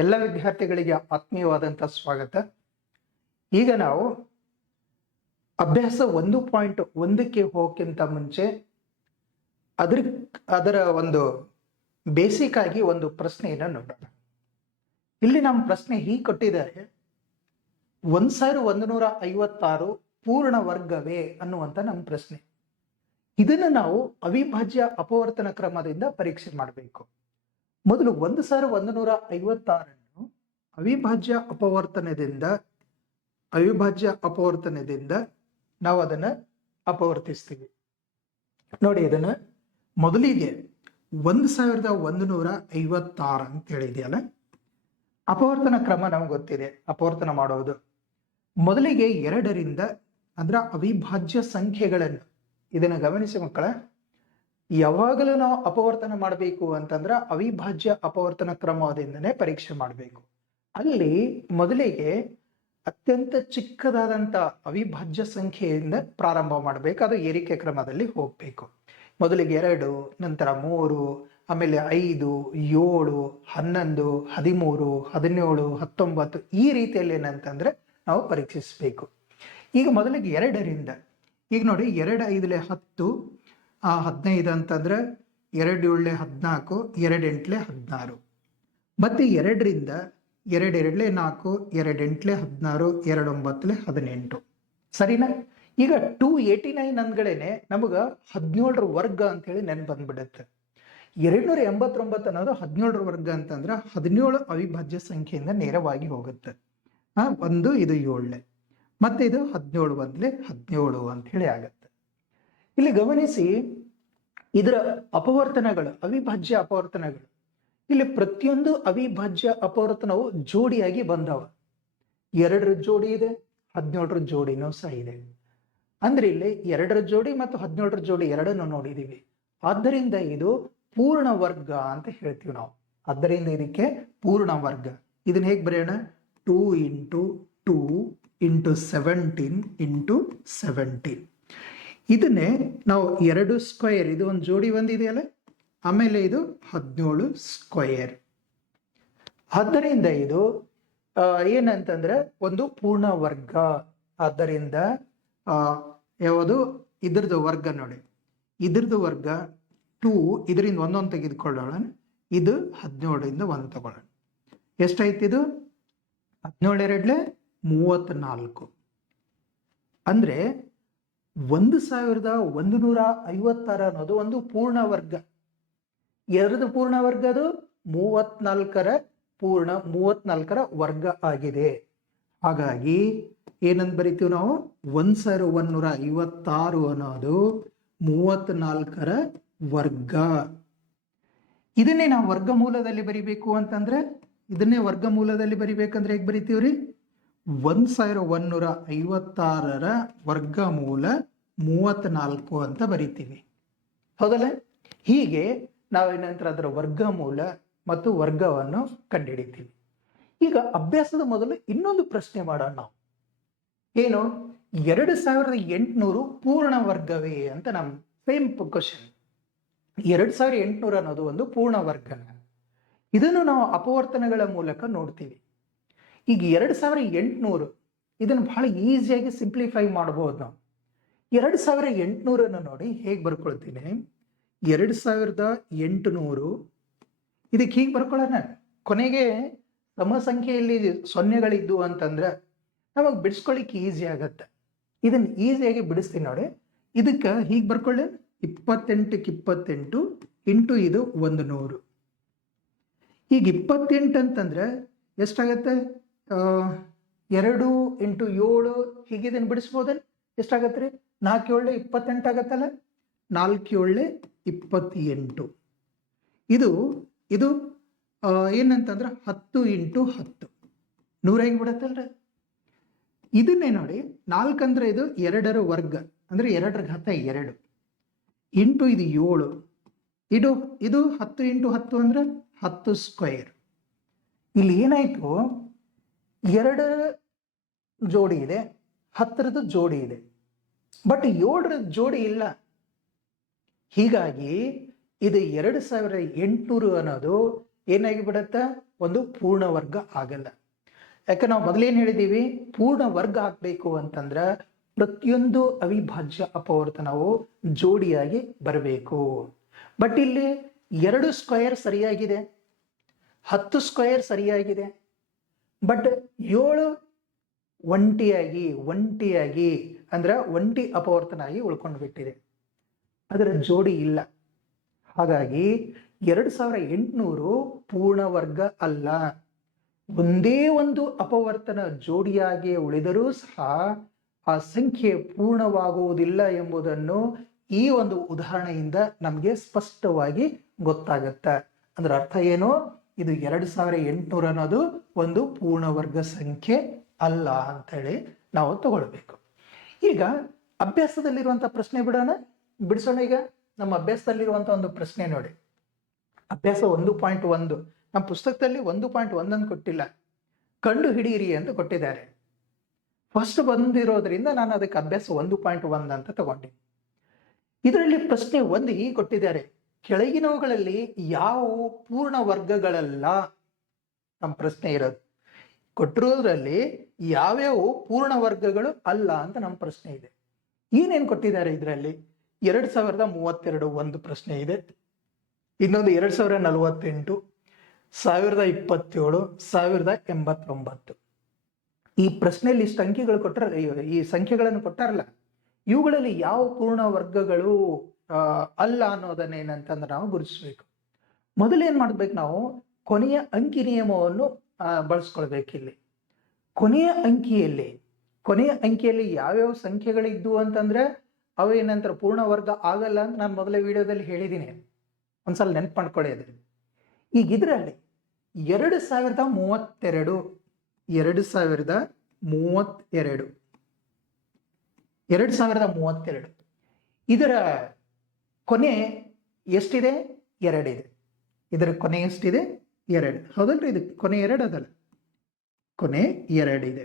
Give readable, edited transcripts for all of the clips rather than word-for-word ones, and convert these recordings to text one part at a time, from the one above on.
ಎಲ್ಲ ವಿದ್ಯಾರ್ಥಿಗಳಿಗೆ ಆತ್ಮೀಯವಾದಂಥ ಸ್ವಾಗತ. ಈಗ ನಾವು ಅಭ್ಯಾಸ 1.1ಕ್ಕೆ ಹೋಗೋಕ್ಕಿಂತ ಮುಂಚೆ ಅದರ ಒಂದು ಬೇಸಿಕ್ ಆಗಿ ಒಂದು ಪ್ರಶ್ನೆಯನ್ನು ನೋಡೋಣ. ಇಲ್ಲಿ ನಮ್ಮ ಪ್ರಶ್ನೆ ಹೀಗೆ ಕೊಟ್ಟಿದ್ದಾರೆ, 1156 ಪೂರ್ಣ ವರ್ಗವೇ ಅನ್ನುವಂಥ ನಮ್ಮ ಪ್ರಶ್ನೆ. ಇದನ್ನು ನಾವು ಅವಿಭಾಜ್ಯ ಅಪವರ್ತನ ಕ್ರಮದಿಂದ ಪರೀಕ್ಷೆ ಮಾಡಬೇಕು. ಮೊದಲು 1156 ಅವಿಭಾಜ್ಯ ಅಪವರ್ತನದಿಂದ ನಾವು ಅದನ್ನ ಅಪವರ್ತಿಸ್ತೀವಿ. ನೋಡಿ, ಇದನ್ನ ಮೊದಲಿಗೆ 1156 ಅಂತ ಹೇಳಿದೆಯಲ್ಲ, ಅಪವರ್ತನ ಕ್ರಮ ನಮ್ಗೆ ಗೊತ್ತಿದೆ. ಅಪವರ್ತನ ಮಾಡೋದು ಮೊದಲಿಗೆ 2ರಿಂದ ಅಂದ್ರೆ ಅವಿಭಾಜ್ಯ ಸಂಖ್ಯೆಗಳನ್ನು, ಇದನ್ನು ಗಮನಿಸಿ ಮಕ್ಕಳ, ಯಾವಾಗಲೂ ನಾವು ಅಪವರ್ತನ ಮಾಡಬೇಕು ಅಂತಂದ್ರೆ ಅವಿಭಾಜ್ಯ ಅಪವರ್ತನ ಕ್ರಮದಿಂದನೇ ಪರೀಕ್ಷೆ ಮಾಡಬೇಕು. ಅಲ್ಲಿ ಮೊದಲಿಗೆ ಅತ್ಯಂತ ಚಿಕ್ಕದಾದಂಥ ಅವಿಭಾಜ್ಯ ಸಂಖ್ಯೆಯಿಂದ ಪ್ರಾರಂಭ ಮಾಡಬೇಕು. ಅದು ಏರಿಕೆ ಕ್ರಮದಲ್ಲಿ ಹೋಗಬೇಕು. ಮೊದಲಿಗೆ 2, ನಂತರ 3, ಆಮೇಲೆ 5, 7, 11, 13, 17, 19 ಈ ರೀತಿಯಲ್ಲಿ ಏನಂತಂದ್ರೆ ನಾವು ಪರೀಕ್ಷಿಸಬೇಕು. ಈಗ ಮೊದಲಿಗೆ 2ರಿಂದ, ಈಗ ನೋಡಿ, 2 5 10, 15 ಅಂತಂದ್ರೆ 2 7 14, 2 8 16, ಮತ್ತೆ 2ರಿಂದ 2 2 4, 2 8 16, 2 9 18. ಸರಿನಾ? ಈಗ 289 ಅಂದ್ಗಳೇನೆ ನಮಗ 17ರ ವರ್ಗ ಅಂತ ಹೇಳಿ ನೆನ್ಪು ಬಂದ್ಬಿಡುತ್ತೆ. 289 ಅನ್ನೋದು 17ರ ವರ್ಗ ಅಂತಂದ್ರೆ 17 ಅವಿಭಾಜ್ಯ ಸಂಖ್ಯೆಯಿಂದ ನೇರವಾಗಿ ಹೋಗುತ್ತೆ. ಒಂದು ಇದು 7, ಮತ್ತೆ ಇದು 17 1 17 ಅಂತ ಹೇಳಿ ಆಗತ್ತೆ. ಇಲ್ಲಿ ಗಮನಿಸಿ, ಇದರ ಅಪವರ್ತನಗಳು, ಅವಿಭಾಜ್ಯ ಅಪವರ್ತನಗಳು, ಇಲ್ಲಿ ಪ್ರತಿಯೊಂದು ಅವಿಭಾಜ್ಯ ಅಪವರ್ತನವು ಜೋಡಿಯಾಗಿ ಬಂದವ. 2ರ ಜೋಡಿ ಇದೆ, 17ರ ಜೋಡಿನೂ ಸಹ ಇದೆ. ಅಂದ್ರೆ ಇಲ್ಲಿ 2ರ ಜೋಡಿ ಮತ್ತು 17ರ ಜೋಡಿ ಎರಡನ್ನು ನೋಡಿದೀವಿ. ಆದ್ದರಿಂದ ಇದು ಪೂರ್ಣ ವರ್ಗ ಅಂತ ಹೇಳ್ತೀವಿ ನಾವು. ಆದ್ದರಿಂದ ಇದಕ್ಕೆ ಪೂರ್ಣ ವರ್ಗ. ಇದನ್ನ ಹೇಗೆ ಬರೆಯೋಣ? 2 × 2 × 17 × 17. ಇದನ್ನೇ ನಾವು 2 ಸ್ಕ್ವೇರ್, ಇದು ಒಂದು ಜೋಡಿ ಬಂದಿದೆಯಲ್ಲ, ಆಮೇಲೆ ಇದು 17 ಸ್ಕ್ವೇರ್. ಆದ್ದರಿಂದ ಇದು ಏನಂತಂದ್ರೆ ಒಂದು ಪೂರ್ಣ ವರ್ಗ. ಆದ್ದರಿಂದ ಯಾವುದು ಇದ್ರದ್ದು ವರ್ಗ ನೋಡಿ, ಇದ್ರದ್ದು ವರ್ಗ 2, ಇದರಿಂದ ಒಂದೊಂದು ತೆಗೆದುಕೊಳ್ಳೋಣ. ಇದು 17ರಿಂದ 1 ತಗೊಳ್ಳೋಣ. ಎಷ್ಟಾಯ್ತು? ಇದು 17 2 34. ಅಂದ್ರೆ 1156 ಅನ್ನೋದು ಒಂದು ಪೂರ್ಣ ವರ್ಗ. ಎರಡದು ಪೂರ್ಣ ವರ್ಗ, ಅದು 34ರ ವರ್ಗ ಆಗಿದೆ. ಹಾಗಾಗಿ ಏನಂತ ಬರಿತೀವಿ ನಾವು? 1156 ಅನ್ನೋದು 34ರ ವರ್ಗ. ಇದನ್ನೇ ನಾವು ವರ್ಗಮೂಲದಲ್ಲಿ ಬರಿಬೇಕು ಅಂತಂದ್ರೆ, ಇದನ್ನೇ ವರ್ಗಮೂಲದಲ್ಲಿ ಬರಿಬೇಕಂದ್ರೆ ಹೇಗೆ ಬರಿತೀವ್ರಿ? 1156ರ ವರ್ಗಮೂಲ 34 ಅಂತ ಬರಿತೀವಿ, ಹೌದಲ್ಲ? ಹೀಗೆ ನಾವೇನಂತರ ಅದರ ವರ್ಗಮೂಲ ಮತ್ತು ವರ್ಗವನ್ನು ಕಂಡುಹಿಡಿತೀವಿ. ಈಗ ಅಭ್ಯಾಸದ ಮೊದಲು ಇನ್ನೊಂದು ಪ್ರಶ್ನೆ ಮಾಡೋಣ ನಾವು. ಏನು? 2800 ಪೂರ್ಣ ವರ್ಗವೇ ಅಂತ ನಮ್ಮ ಸೇಮ್ ಕ್ವಶನ್. 2800 ಅನ್ನೋದು ಒಂದು ಪೂರ್ಣ ವರ್ಗ. ಇದನ್ನು ನಾವು ಅಪವರ್ತನಗಳ ಮೂಲಕ ನೋಡ್ತೀವಿ. ಈಗ 2800 ಇದನ್ನು ಬಹಳ ಈಸಿಯಾಗಿ ಸಿಂಪ್ಲಿಫೈ ಮಾಡಬಹುದು ನಾವು. 2800 ನೋಡಿ ಹೇಗೆ ಬರ್ಕೊಳ್ತೀನಿ? 2800 ಇದಕ್ಕೆ ಹೀಗೆ ಬರ್ಕೊಳ್ಳೋಣ. ಕೊನೆಗೆ ಸಮ ಸಂಖ್ಯೆಯಲ್ಲಿ ಸೊನ್ನೆಗಳಿದ್ದು ಅಂತಂದ್ರೆ ನಮಗೆ ಬಿಡಿಸ್ಕೊಳ್ಳಿಕ್ಕೆ ಈಸಿ ಆಗತ್ತೆ. ಇದನ್ನು ಈಸಿಯಾಗಿ ಬಿಡಿಸ್ತೀನಿ ನೋಡಿ. ಇದಕ್ಕೆ ಹೀಗೆ ಬರ್ಕೊಳ್ಳಿ, 28ಕ್ಕೆ 28 ಇಂಟು ಇದು 100. ಈಗ 28 ಅಂತಂದ್ರೆ ಎಷ್ಟಾಗತ್ತೆ? 2 × 7 ಹೀಗೆ ಇದನ್ನು ಬಿಡಿಸ್ಬೋದಲ್ಲ? ಎಷ್ಟಾಗತ್ತೆ ರೀ? 4 7 28 ಆಗತ್ತಲ್ಲ? 4 7 28. ಇದು ಇದು ಏನಂತಂದ್ರೆ 10 × 10 100 ಬಿಡತ್ತಲ್ರಿ. ಇದನ್ನೇ ನೋಡಿ, 4 ಅಂದ್ರೆ ಇದು 2ರ ವರ್ಗ ಅಂದ್ರೆ 2ರ ಘಾತ 2 ಇಂಟು ಇದು 7. ಇದು 10 × 10 ಅಂದ್ರೆ 10 ಸ್ಕ್ವೇರ್. ಇಲ್ಲಿ ಏನಾಯ್ತು? 2 ಜೋಡಿ ಇದೆ, 10ರದ ಜೋಡಿ ಇದೆ, ಬಟ್ 7ರ ಜೋಡಿ ಇಲ್ಲ. ಹೀಗಾಗಿ ಇದು 2800 ಅನ್ನೋದು ಏನಾಗಿ ಬಿಡುತ್ತೆ? ಒಂದು ಪೂರ್ಣ ವರ್ಗ ಆಗಲ್ಲ. ಯಾಕೆ ನಾವು ಮೊದಲೇನು ಹೇಳಿದ್ದೀವಿ, ಪೂರ್ಣ ವರ್ಗ ಹಾಕಬೇಕು ಅಂತಂದ್ರೆ ಪ್ರತಿಯೊಂದು ಅವಿಭಾಜ್ಯ ಅಪವರ್ತನವು ಜೋಡಿಯಾಗಿ ಬರಬೇಕು. ಬಟ್ ಇಲ್ಲಿ 2 ಸ್ಕ್ವೇರ್ ಸರಿಯಾಗಿದೆ, 10 ಸ್ಕ್ವೇರ್ ಸರಿಯಾಗಿದೆ, ಬಟ್ 7 ಒಂಟಿಯಾಗಿ ಅಂದ್ರೆ ಒಂಟಿ ಅಪವರ್ತನ ಆಗಿ ಉಳ್ಕೊಂಡು ಬಿಟ್ಟಿದೆ, ಅದರ ಜೋಡಿ ಇಲ್ಲ. ಹಾಗಾಗಿ 2800 ಪೂರ್ಣ ವರ್ಗ ಅಲ್ಲ. ಒಂದೇ ಒಂದು ಅಪವರ್ತನ ಜೋಡಿಯಾಗಿ ಉಳಿದರೂ ಸಹ ಆ ಸಂಖ್ಯೆ ಪೂರ್ಣವಾಗುವುದಿಲ್ಲ ಎಂಬುದನ್ನು ಈ ಒಂದು ಉದಾಹರಣೆಯಿಂದ ನಮಗೆ ಸ್ಪಷ್ಟವಾಗಿ ಗೊತ್ತಾಗುತ್ತೆ. ಅಂದ್ರೆ ಅರ್ಥ ಏನು, ಇದು 2800 ಅನ್ನೋದು ಒಂದು ಪೂರ್ಣ ವರ್ಗ ಸಂಖ್ಯೆ ಅಲ್ಲ ಅಂತೇಳಿ ನಾವು ತಗೊಳ್ಬೇಕು. ಈಗ ಅಭ್ಯಾಸದಲ್ಲಿರುವಂಥ ಪ್ರಶ್ನೆ ಬಿಡಿಸೋಣ. ಈಗ ನಮ್ಮ ಅಭ್ಯಾಸದಲ್ಲಿರುವಂಥ ಒಂದು ಪ್ರಶ್ನೆ ನೋಡಿ, ಅಭ್ಯಾಸ 1.1. ನಮ್ಮ ಪುಸ್ತಕದಲ್ಲಿ 1.1 ಅಂತ ಕೊಟ್ಟಿಲ್ಲ, ಕಂಡು ಹಿಡಿಯಿರಿ ಅಂತ ಕೊಟ್ಟಿದ್ದಾರೆ. ಫಸ್ಟ್ ಬಂದಿರೋದ್ರಿಂದ ನಾನು ಅದಕ್ಕೆ ಅಭ್ಯಾಸ 1.1 ಅಂತ ತಗೊಂಡೆ. ಇದರಲ್ಲಿ ಪ್ರಶ್ನೆ 1 ಹೀಗೆ ಕೊಟ್ಟಿದ್ದಾರೆ, ಕೆಳಗಿನವುಗಳಲ್ಲಿ ಯಾವ ಪೂರ್ಣ ವರ್ಗಗಳಲ್ಲ. ನಮ್ಮ ಪ್ರಶ್ನೆ ಇರೋದು ಕೊಟ್ಟಿರೋದ್ರಲ್ಲಿ ಯಾವ್ಯಾವ ಪೂರ್ಣ ವರ್ಗಗಳು ಅಲ್ಲ ಅಂತ ನಮ್ಮ ಪ್ರಶ್ನೆ ಇದೆ. ಏನೇನು ಕೊಟ್ಟಿದ್ದಾರೆ ಇದರಲ್ಲಿ? 2032 ಒಂದು ಪ್ರಶ್ನೆ ಇದೆ, ಇನ್ನೊಂದು 2048, 1027, 1089. ಈ ಪ್ರಶ್ನೆಯಲ್ಲಿ ಇಷ್ಟು ಅಂಕಿಗಳು ಕೊಟ್ಟರೆ, ಈ ಸಂಖ್ಯೆಗಳನ್ನು ಕೊಟ್ಟಾರಲ್ಲ, ಇವುಗಳಲ್ಲಿ ಯಾವ ಪೂರ್ಣ ವರ್ಗಗಳು ಅಲ್ಲ ಅನ್ನೋದನ್ನೇನಂತಂದ್ರೆ ನಾವು ಗುರುತಿಸ್ಬೇಕು. ಮೊದಲೇನು ಮಾಡ್ಬೇಕು, ನಾವು ಕೊನೆಯ ಅಂಕಿ ನಿಯಮವನ್ನು ಬಳಸ್ಕೊಳ್ಬೇಕಿಲ್ಲಿ. ಕೊನೆಯ ಅಂಕಿಯಲ್ಲಿ ಯಾವ್ಯಾವ ಸಂಖ್ಯೆಗಳಿದ್ದು ಅಂತಂದ್ರೆ ಅವೇನಂತರ ಪೂರ್ಣ ವರ್ಗ ಆಗಲ್ಲ ಅಂತ ನಾನು ಮೊದಲೇ ವಿಡಿಯೋದಲ್ಲಿ ಹೇಳಿದ್ದೀನಿ, ಒಂದ್ಸಲ ನೆನ್ಪು ಮಾಡ್ಕೊಳ್ಳಿ ಅದನ್ನು. ಈಗ ಇದರಲ್ಲಿ 2032 ಇದರ ಕೊನೆ ಎಷ್ಟಿದೆ? 2 ಇದೆ. ಇದರ ಕೊನೆ ಎಷ್ಟಿದೆ? 2. ಹೌದಲ್ರಿ? ಇದು ಕೊನೆ 2 ಅದಲ್ಲ, ಕೊನೆ 2 ಇದೆ.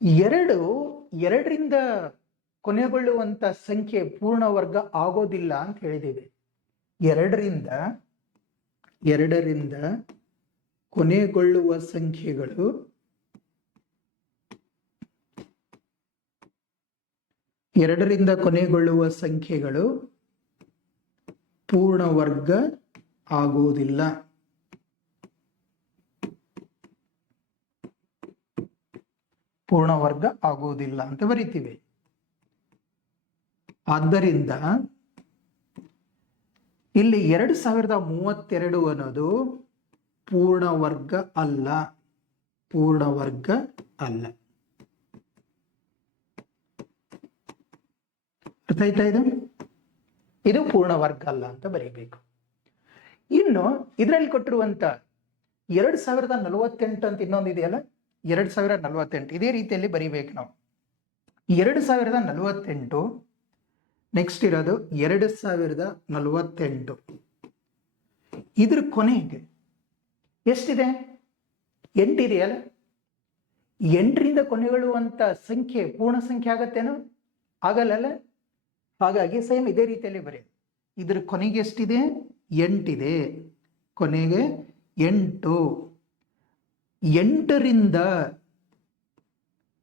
2ರಿಂದ ಕೊನೆಗೊಳ್ಳುವಂತ ಸಂಖ್ಯೆ ಪೂರ್ಣ ವರ್ಗ ಆಗೋದಿಲ್ಲ ಅಂತ ಹೇಳಿದ್ದೀವಿ. 2ರಿಂದ ಕೊನೆಗೊಳ್ಳುವ ಸಂಖ್ಯೆಗಳು ಪೂರ್ಣ ವರ್ಗ ಆಗುವುದಿಲ್ಲ. ಪೂರ್ಣ ವರ್ಗ ಆಗುವುದಿಲ್ಲ ಅಂತ ಬರೀತೀವಿ. ಆದ್ದರಿಂದ ಇಲ್ಲಿ 2032 ಅನ್ನೋದು ಪೂರ್ಣ ವರ್ಗ ಅಲ್ಲ. ಅರ್ಥ ಆಯ್ತಾ? ಇದು ಪೂರ್ಣ ವರ್ಗ ಅಲ್ಲ ಅಂತ ಬರೀಬೇಕು. ಇನ್ನು ಇದರಲ್ಲಿ ಕೊಟ್ಟಿರುವಂತ 2048 ಅಂತ ಇನ್ನೊಂದು ಇದೆಯಲ್ಲ, 2048 ಇದೇ ರೀತಿಯಲ್ಲಿ ಬರೀಬೇಕು ನಾವು. 2048 ನೆಕ್ಸ್ಟ್ ಇರೋದು 2048. ಇದ್ರ ಕೊನೆಗೆ ಎಷ್ಟಿದೆ? 8 ಇದೆಯಲ್ಲ, 8ರಿಂದ ಕೊನೆಗೊಳ್ಳುವಂತ ಸಂಖ್ಯೆ ಪೂರ್ಣ ಸಂಖ್ಯೆ ಆಗತ್ತೇನೋ? ಆಗಲ್ಲ. ಹಾಗಾಗಿ ಸೇಮ್ ಇದೇ ರೀತಿಯಲ್ಲಿ ಬರೆಯೋದು. ಇದ್ರ ಕೊನೆಗೆ ಎಷ್ಟಿದೆ? 8 ಇದೆ. ಕೊನೆಗೆ 8. 8ರಿಂದ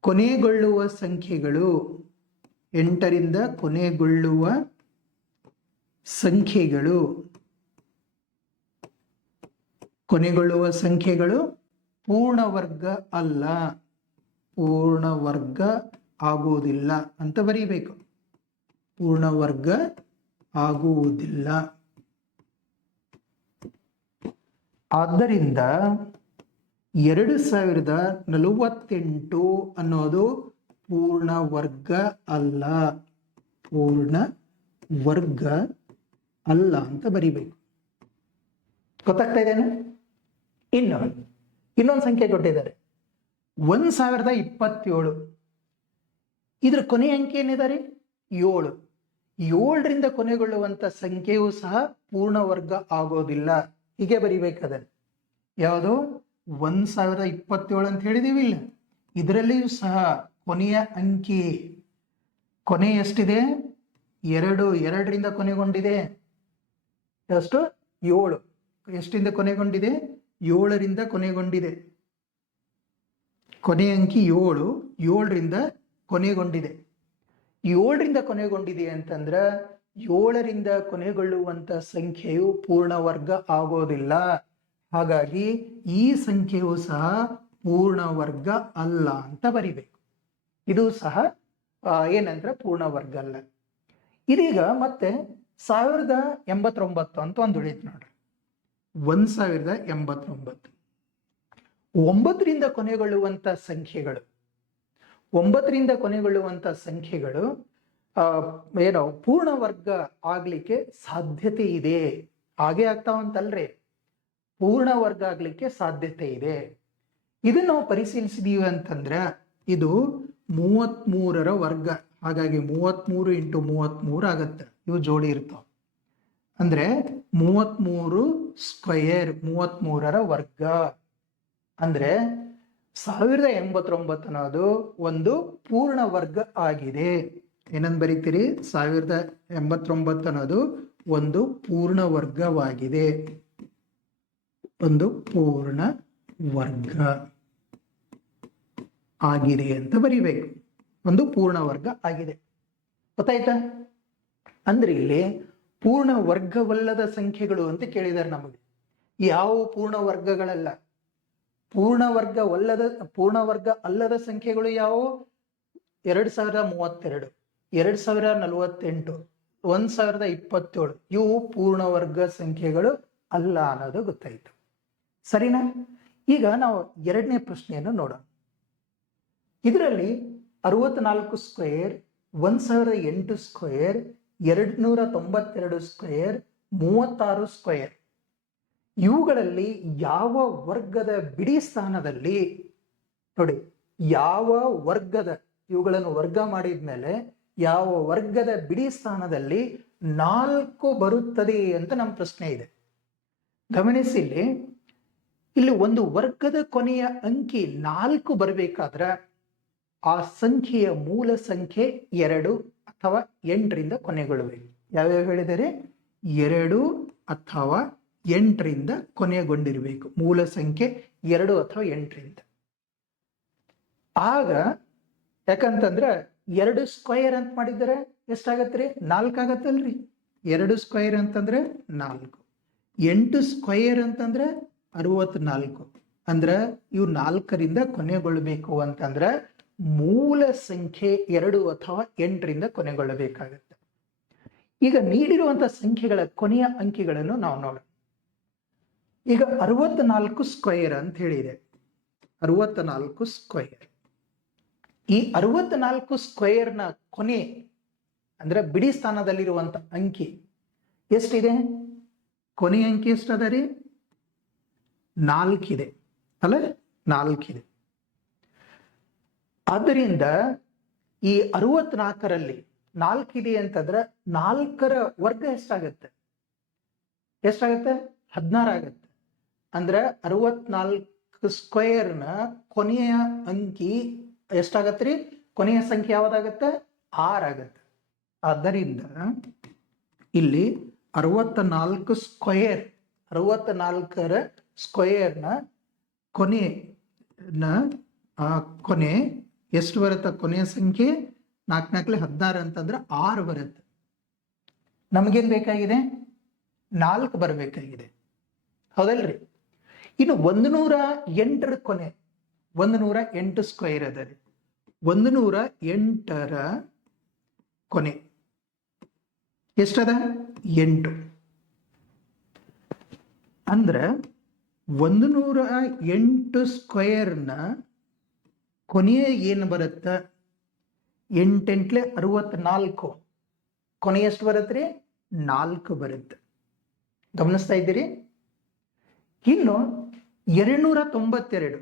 ಕೊನೆಗೊಳ್ಳುವ ಸಂಖ್ಯೆಗಳು, 8ರಿಂದ ಕೊನೆಗೊಳ್ಳುವ ಸಂಖ್ಯೆಗಳು ಪೂರ್ಣ ವರ್ಗ ಅಲ್ಲ, ಪೂರ್ಣ ವರ್ಗ ಆಗುವುದಿಲ್ಲ ಅಂತ ಬರೀಬೇಕು. ಪೂರ್ಣ ವರ್ಗ ಆಗುವುದಿಲ್ಲ. ಆದ್ದರಿಂದ 2048 ಅನ್ನೋದು ಪೂರ್ಣ ವರ್ಗ ಅಲ್ಲ, ಅಂತ ಬರಿಬೇಕು. ಗೊತ್ತಾಗ್ತಾ ಇದೇನು? ಇನ್ನೊಂದು ಸಂಖ್ಯೆ ಕೊಟ್ಟಿದ್ದಾರೆ, 1027. ಇದ್ರ ಕೊನೆಯ ಅಂಕಿ ಏನಿದೆ? 7. 7ರಿಂದ ಕೊನೆಗೊಳ್ಳುವಂತ ಸಂಖ್ಯೆಯೂ ಸಹ ಪೂರ್ಣ ವರ್ಗ ಆಗೋದಿಲ್ಲ. ಹೀಗೆ ಬರಿಬೇಕದನ್ನು. ಯಾವುದು? 1027 ಅಂತ ಹೇಳಿದೀವಿ ಇಲ್ಲ, ಇದರಲ್ಲಿಯೂ ಸಹ ಕೊನೆಯ ಅಂಕಿ ಕೊನೆ ಎಷ್ಟಿದೆ? 2. 2ರಿಂದ ಕೊನೆಗೊಂಡಿದೆ. ಎಷ್ಟು? 7. ಎಷ್ಟಿಂದ ಕೊನೆಗೊಂಡಿದೆ? 7ರಿಂದ ಕೊನೆಗೊಂಡಿದೆ. ಕೊನೆಯ ಅಂಕಿ 7, 7ರಿಂದ ಕೊನೆಗೊಂಡಿದೆ. 7ರಿಂದ ಕೊನೆಗೊಂಡಿದೆ ಅಂತಂದ್ರೆ 7ರಿಂದ ಕೊನೆಗೊಳ್ಳುವಂತ ಸಂಖ್ಯೆಯು ಪೂರ್ಣ ವರ್ಗ ಆಗೋದಿಲ್ಲ. ಹಾಗಾಗಿ ಈ ಸಂಖ್ಯೆಯು ಸಹ ಪೂರ್ಣ ವರ್ಗ ಅಲ್ಲ ಅಂತ ಬರಿಬೇಕು. ಇದು ಸಹ ಏನಂದ್ರೆ ಪೂರ್ಣ ವರ್ಗ ಅಲ್ಲ. ಇದೀಗ ಮತ್ತೆ 1089 ಅಂತ ಒಂದು ಉಳಿತು ನೋಡ್ರಿ. 1089 9ರಿಂದ ಕೊನೆಗೊಳ್ಳುವಂತ ಸಂಖ್ಯೆಗಳು, 9ರಿಂದ ಕೊನೆಗೊಳ್ಳುವಂತ ಸಂಖ್ಯೆಗಳು ಏನೋ ಪೂರ್ಣ ವರ್ಗ ಆಗ್ಲಿಕ್ಕೆ ಸಾಧ್ಯತೆ ಇದೆ. ಹಾಗೆ ಆಗ್ತಾವಂತಲ್ರಿ, ಪೂರ್ಣ ವರ್ಗ ಆಗ್ಲಿಕ್ಕೆ ಸಾಧ್ಯತೆ ಇದೆ. ಇದನ್ನ ನಾವು ಪರಿಶೀಲಿಸಿದೀವಿ ಅಂತಂದ್ರೆ ಇದು 33ರ ವರ್ಗ. ಹಾಗಾಗಿ 33 × 33 ಆಗತ್ತೆ. ಇವು ಜೋಡಿ ಇರ್ತಾವ. ಅಂದ್ರೆ 33 ಸ್ಕ್ವೇರ್, 33ರ ವರ್ಗ. ಅಂದ್ರೆ 1089 ಅನ್ನೋದು ಒಂದು ಪೂರ್ಣ ವರ್ಗ ಆಗಿದೆ. ಏನಂದ್ ಬರೀತೀರಿ? 1089 ಅನ್ನೋದು ಒಂದು ಪೂರ್ಣ ವರ್ಗವಾಗಿದೆ. ಒಂದು ಪೂರ್ಣ ವರ್ಗ ಆಗಿದೆ ಅಂತ ಬರೀಬೇಕು. ಒಂದು ಪೂರ್ಣ ವರ್ಗ ಆಗಿದೆ. ಗೊತ್ತಾಯ್ತಾ? ಅಂದ್ರೆ ಇಲ್ಲಿ ಪೂರ್ಣ ವರ್ಗವಲ್ಲದ ಸಂಖ್ಯೆಗಳು ಅಂತ ಕೇಳಿದ್ದಾರೆ ನಮಗೆ. ಯಾವ ಪೂರ್ಣ ವರ್ಗಗಳಲ್ಲ, ಪೂರ್ಣ ವರ್ಗ ಅಲ್ಲದ ಸಂಖ್ಯೆಗಳು ಯಾವುವು? 2032, 2048, 1027 ಇವು ಪೂರ್ಣ ವರ್ಗ ಸಂಖ್ಯೆಗಳು ಅಲ್ಲ ಅನ್ನೋದು ಗೊತ್ತಾಯ್ತು. ಸರಿನಾ? ಈಗ ನಾವು ಎರಡನೇ ಪ್ರಶ್ನೆಯನ್ನು ನೋಡೋಣ. ಇದರಲ್ಲಿ 64 ಸ್ಕ್ವೇರ್, 1008 ಸ್ಕ್ವೇರ್, 292 ಸ್ಕ್ವೇರ್, 36 ಸ್ಕ್ವೇರ್ ಇವುಗಳಲ್ಲಿ ಯಾವ ವರ್ಗದ ಬಿಡಿ ಸ್ಥಾನದಲ್ಲಿ ನೋಡಿ, ಯಾವ ವರ್ಗದ, ಇವುಗಳನ್ನು ವರ್ಗ ಮಾಡಿದ್ಮೇಲೆ ಯಾವ ವರ್ಗದ ಬಿಡಿ ಸ್ಥಾನದಲ್ಲಿ 4 ಬರುತ್ತದೆ ಅಂತ ನಮ್ಮ ಪ್ರಶ್ನೆ ಇದೆ. ಗಮನಿಸಿ, ಇಲ್ಲಿ ಒಂದು ವರ್ಗದ ಕೊನೆಯ ಅಂಕಿ 4 ಬರಬೇಕಾದ್ರೆ ಆ ಸಂಖ್ಯೆಯ ಮೂಲ ಸಂಖ್ಯೆ 2 ಅಥವಾ 8ರಿಂದ ಕೊನೆಗೊಳ್ಳಬೇಕು. ಯಾವ್ಯಾವ ಹೇಳಿದರೆ? 2 ಅಥವಾ 8ರಿಂದ ಕೊನೆಗೊಂಡಿರಬೇಕು. ಮೂಲ ಸಂಖ್ಯೆ 2 ಅಥವಾ 8ರಿಂದ. ಆಗ ಯಾಕಂತಂದ್ರೆ 2 ಸ್ಕ್ವೇರ್ ಅಂತ ಮಾಡಿದರೆ ಎಷ್ಟಾಗತ್ರಿ? 4 ಆಗತ್ತಲ್ರಿ. 2 ಸ್ಕ್ವೇರ್ ಅಂತಂದ್ರೆ 4, 8 ಸ್ಕ್ವೇರ್ ಅಂತಂದ್ರೆ 64. ಅಂದ್ರೆ ಇವು 4ರಿಂದ ಕೊನೆಗೊಳ್ಳಬೇಕು ಅಂತಂದ್ರೆ ಮೂಲ ಸಂಖ್ಯೆ 2 ಅಥವಾ 8ರಿಂದ ಕೊನೆಗೊಳ್ಳಬೇಕಾಗತ್ತೆ. ಈಗ ನೀಡಿರುವಂತಹ ಸಂಖ್ಯೆಗಳ ಕೊನೆಯ ಅಂಕಿಗಳನ್ನು ನಾವು ನೋಡೋಣ. ಈಗ 64 ಸ್ಕ್ವೇರ್ ಅಂತ ಹೇಳಿದೆ. 64 ಸ್ಕ್ವೇರ್. ಈ 64 ಸ್ಕ್ವೇರ್ನ ಕೊನೆ ಅಂದ್ರೆ ಬಿಡಿ ಸ್ಥಾನದಲ್ಲಿರುವಂತ ಅಂಕಿ ಎಷ್ಟಿದೆ? ಕೊನೆಯ ಅಂಕಿ ಎಷ್ಟದ ರೀ? 4 ಇದೆ ಅಲ್ಲ? 4 ಇದೆ. ಆದ್ದರಿಂದ ಈ 64ರಲ್ಲಿ 4 ಇದೆ ಅಂತಂದ್ರೆ 4ರ ವರ್ಗ ಎಷ್ಟಾಗತ್ತೆ? 16 ಆಗತ್ತೆ. ಅಂದ್ರೆ 64 ಸ್ಕ್ವೇರ್ನ ಕೊನೆಯ ಅಂಕಿ ಎಷ್ಟಾಗತ್ರಿ? ಕೊನೆಯ ಸಂಖ್ಯೆ ಯಾವ್ದಾಗತ್ತೆ? 6 ಆಗತ್ತೆ. ಆದ್ದರಿಂದ ಇಲ್ಲಿ 64 ಸ್ಕ್ವೇರ್, 64ರ ಸ್ಕ್ವೇರ್ನ ಕೊನೆ ಎಷ್ಟು ಬರುತ್ತೆ? ಕೊನೆಯ ಸಂಖ್ಯೆ 4 4 16 ಅಂತಂದ್ರೆ 6 ಬರುತ್ತೆ. ನಮಗೇನ್ ಬೇಕಾಗಿದೆ? 4 ಬರಬೇಕಾಗಿದೆ. ಹೌದಲ್ರಿ? ಇನ್ನು 108ರ ಕೊನೆ, 108 ಸ್ಕ್ವೇರ್ ಅದ ರೀ. 108ರ ಕೊನೆ ಎಷ್ಟದ? 8. ಅಂದ್ರೆ 108 ಸ್ಕ್ವೇರ್ನ ಕೊನೆಯ ಏನು ಬರುತ್ತ? 8 8 64. ಕೊನೆ ಎಷ್ಟು ಬರುತ್ತೆ? 4 ಬರುತ್ತೆ. ಗಮನಿಸ್ತಾ ಇದ್ದೀರಿ? ಇನ್ನು 292,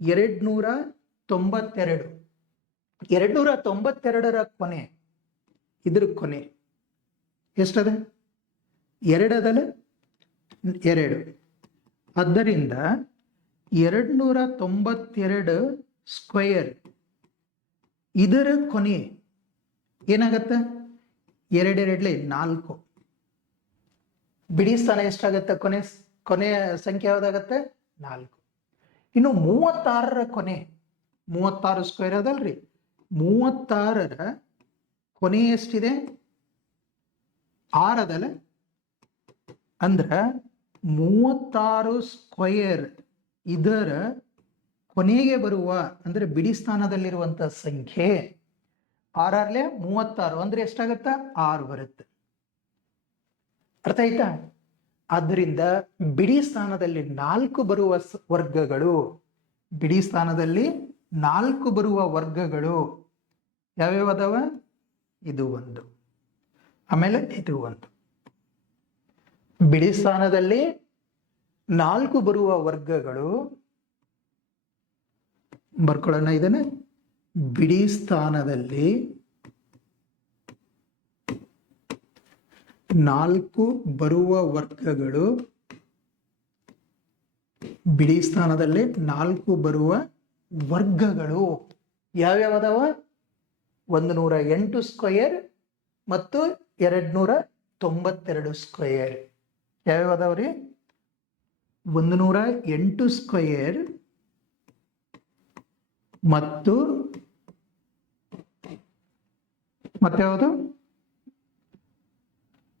292ರ ಕೊನೆ, ಇದ್ರ ಕೊನೆ ಎಷ್ಟದ? 2 ಅದಲ್ಲ? 2. ಆದ್ದರಿಂದ 292 ಸ್ಕ್ವೇರ್ ಇದರ ಕೊನೆ ಏನಾಗತ್ತೆ? 2 2 4. ಬಿಡಿ ಸ್ಥಾನ ಎಷ್ಟಾಗತ್ತೆ? ಕೊನೆಯ ಸಂಖ್ಯೆ ಯಾವ್ದಾಗತ್ತೆ? 4. ಇನ್ನು 36ರ ಕೊನೆ 36 ಸ್ಕ್ವೇರ್ ಅದಲ್ರಿ, 36ರ ಕೊನೆ ಎಷ್ಟಿದೆ? 6 ಅದಲ್ಲ. ಅಂದ್ರ 36 ಸ್ಕ್ವೇರ್ ಇದರ ಕೊನೆಗೆ ಬರುವ ಅಂದ್ರೆ ಬಿಡಿ ಸ್ಥಾನದಲ್ಲಿರುವಂತ ಸಂಖ್ಯೆ 6 36 ಅಂದ್ರೆ ಎಷ್ಟಾಗತ್ತ? 6 ಬರುತ್ತೆ. ಅರ್ಥ ಆಯ್ತಾ? ಆದ್ದರಿಂದ ಬಿಡಿ ಸ್ಥಾನದಲ್ಲಿ 4 ಬರುವ ವರ್ಗಗಳು, ಬಿಡಿ ಸ್ಥಾನದಲ್ಲಿ 4 ಬರುವ ವರ್ಗಗಳು ಯಾವ್ಯಾವ ಅದಾವ? ಇದು ಒಂದು, ಆಮೇಲೆ ಇದು ಒಂದು. ಬಿಡಿ ಸ್ಥಾನದಲ್ಲಿ 4 ಬರುವ ವರ್ಗಗಳು, ಬರ್ಕೊಳ್ಳೋಣ ಇದನ್ನ. ಬಿಡಿ ಸ್ಥಾನದಲ್ಲಿ 4 ಬರುವ ವರ್ಗಗಳು, ಬಿಡಿ ಸ್ಥಾನದಲ್ಲಿ 4 ಬರುವ ವರ್ಗಗಳು ಯಾವ್ಯಾವದವ? 108 ಸ್ಕ್ವೇರ್ ಮತ್ತು 292 ಸ್ಕ್ವೇರ್. ಯಾವ್ಯಾವದವ್ರಿ? 108 ಸ್ಕ್ವೇರ್ ಮತ್ತು ಯಾವುದು?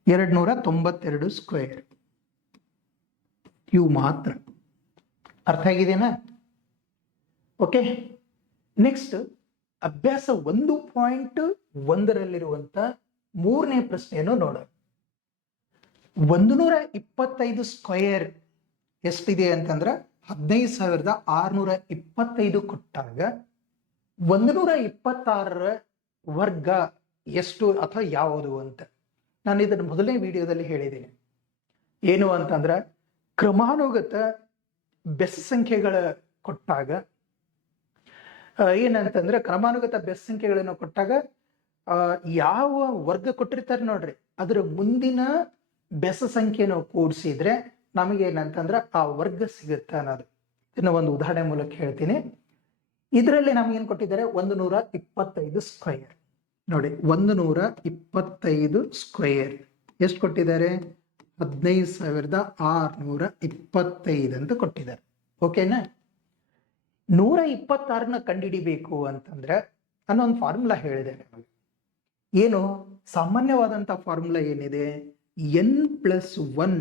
292 ಸ್ಕ್ವೇರ್. ಇವು ಮಾತ್ರ. ಅರ್ಥ ಆಗಿದೆನಾ? ಓಕೆ. ನೆಕ್ಸ್ಟ್ ಅಭ್ಯಾಸ 1.1ರಲ್ಲಿರುವಂತ 3ನೇ ಪ್ರಶ್ನೆಯನ್ನು ನೋಡೋಣ. 125 ಸ್ಕ್ವೇರ್ ಎಷ್ಟಿದೆ ಅಂತಂದ್ರೆ 15,625 ಕೊಟ್ಟಾಗ 126ರ ವರ್ಗ ಎಷ್ಟು ಅಥವಾ ಯಾವುದು ಅಂತ ನಾನು ಇದನ್ನು ಮೊದಲನೇ ವಿಡಿಯೋದಲ್ಲಿ ಹೇಳಿದ್ದೀನಿ. ಏನು ಅಂತಂದ್ರೆ ಕ್ರಮಾನುಗತ ಬೆಸ ಸಂಖ್ಯೆಗಳ ಕೊಟ್ಟಾಗ ಏನಂತಂದ್ರೆ ಕ್ರಮಾನುಗತ ಬೆಸ ಸಂಖ್ಯೆಗಳನ್ನು ಕೊಟ್ಟಾಗ ಯಾವ ವರ್ಗ ಕೊಟ್ಟಿರ್ತಾರೆ ನೋಡ್ರಿ, ಅದರ ಮುಂದಿನ ಬೆಸ ಸಂಖ್ಯೆಯನ್ನು ಕೂಡಿಸಿದ್ರೆ ನಮಗೇನಂತಂದ್ರೆ ಆ ವರ್ಗ ಸಿಗುತ್ತೆ ಅನ್ನೋದು. ಇದನ್ನ ಒಂದು ಉದಾಹರಣೆ ಮೂಲಕ ಹೇಳ್ತೀನಿ. ಇದರಲ್ಲಿ ನಮಗೇನು ಕೊಟ್ಟಿದ್ದಾರೆ? 125 ಸ್ಕ್ವೇರ್. ನೋಡಿ, 125 ಸ್ಕ್ವೇರ್ ಎಷ್ಟು ಕೊಟ್ಟಿದ್ದಾರೆ? 15,625 ಅಂತ ಕೊಟ್ಟಿದ್ದಾರೆ. ಓಕೆನಾ? 126ನ ಕಂಡುಹಿಡಿಬೇಕು ಅಂತಂದ್ರೆ ನಾನು ಒಂದು ಫಾರ್ಮುಲಾ ಹೇಳಿದೆ ನಿಮಗೆ. ಏನು? ಸಾಮಾನ್ಯವಾದಂಥ ಫಾರ್ಮುಲಾ ಏನಿದೆ? n+1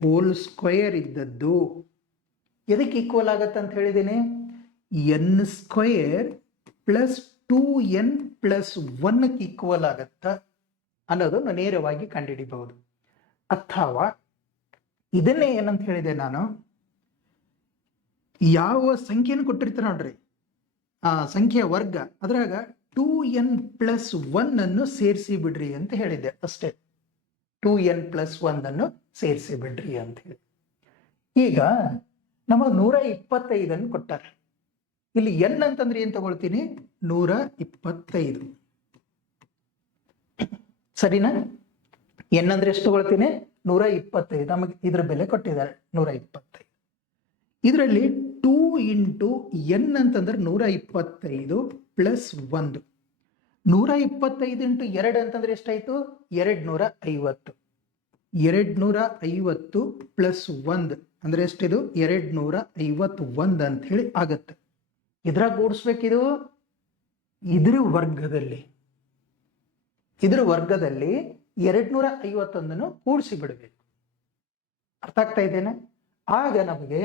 ಹೋಲ್ ಸ್ಕ್ವೇರ್ ಇದ್ದದ್ದು ಎದಕ್ಕೆ ಈಕ್ವಲ್ ಆಗತ್ತೆ ಅಂತ ಹೇಳಿದ್ದೀನಿ? n² + 2n+1 ಈಕ್ವಲ್ ಆಗತ್ತ ಅನ್ನೋದನ್ನು ನೇರವಾಗಿ ಕಂಡುಹಿಡಿಬಹುದು. ಅಥವಾ ಇದನ್ನೇ ಏನಂತ ಹೇಳಿದೆ ನಾನು, ಯಾವ ಸಂಖ್ಯೆಯನ್ನು ಕೊಟ್ಟಿರ್ತಾರೆ ನೋಡ್ರಿ ಆ ಸಂಖ್ಯೆಯ ವರ್ಗ, ಅದ್ರಾಗ 2n+1 ಅನ್ನು ಸೇರಿಸಿ ಬಿಡ್ರಿ ಅಂತ ಹೇಳಿದ್ದೆ ಅಷ್ಟೇ. 2n+1 ಅನ್ನು ಸೇರಿಸಿ ಬಿಡ್ರಿ ಅಂತ ಹೇಳಿ. ಈಗ ನಮಗೆ 125 ಕೊಟ್ಟಾರೆ. ಇಲ್ಲಿ n ಅಂತಂದ್ರೆ ಏನ್ ತಗೊಳ್ತೀನಿ? 125. ಸರಿನಾ? n ಅಂದ್ರೆ ಎಷ್ಟು ತಗೊಳ್ತೀನಿ? 125. ನಮಗೆ ಇದ್ರ ಬೆಲೆ ಕೊಟ್ಟಿದ್ದಾರೆ 125. ಇದರಲ್ಲಿ 2 × n ಅಂತಂದ್ರೆ 125 + 1. 125 × 2 ಅಂತಂದ್ರೆ ಎಷ್ಟಾಯ್ತು? 250. 250 + 1 ಅಂದ್ರೆ ಎಷ್ಟಿದು? 251 ಅಂತ ಹೇಳಿ ಆಗತ್ತೆ. ಇದ್ರಾಗ ಕೂಡಿಸ್ಬೇಕಿದು ಇದ್ರ ವರ್ಗದಲ್ಲಿ 251 ಕೂಡಿಸಿ ಬಿಡಬೇಕು. ಅರ್ಥ ಆಗ್ತಾ ಇದ್ದೇನೆ? ಆಗ ನಮಗೆ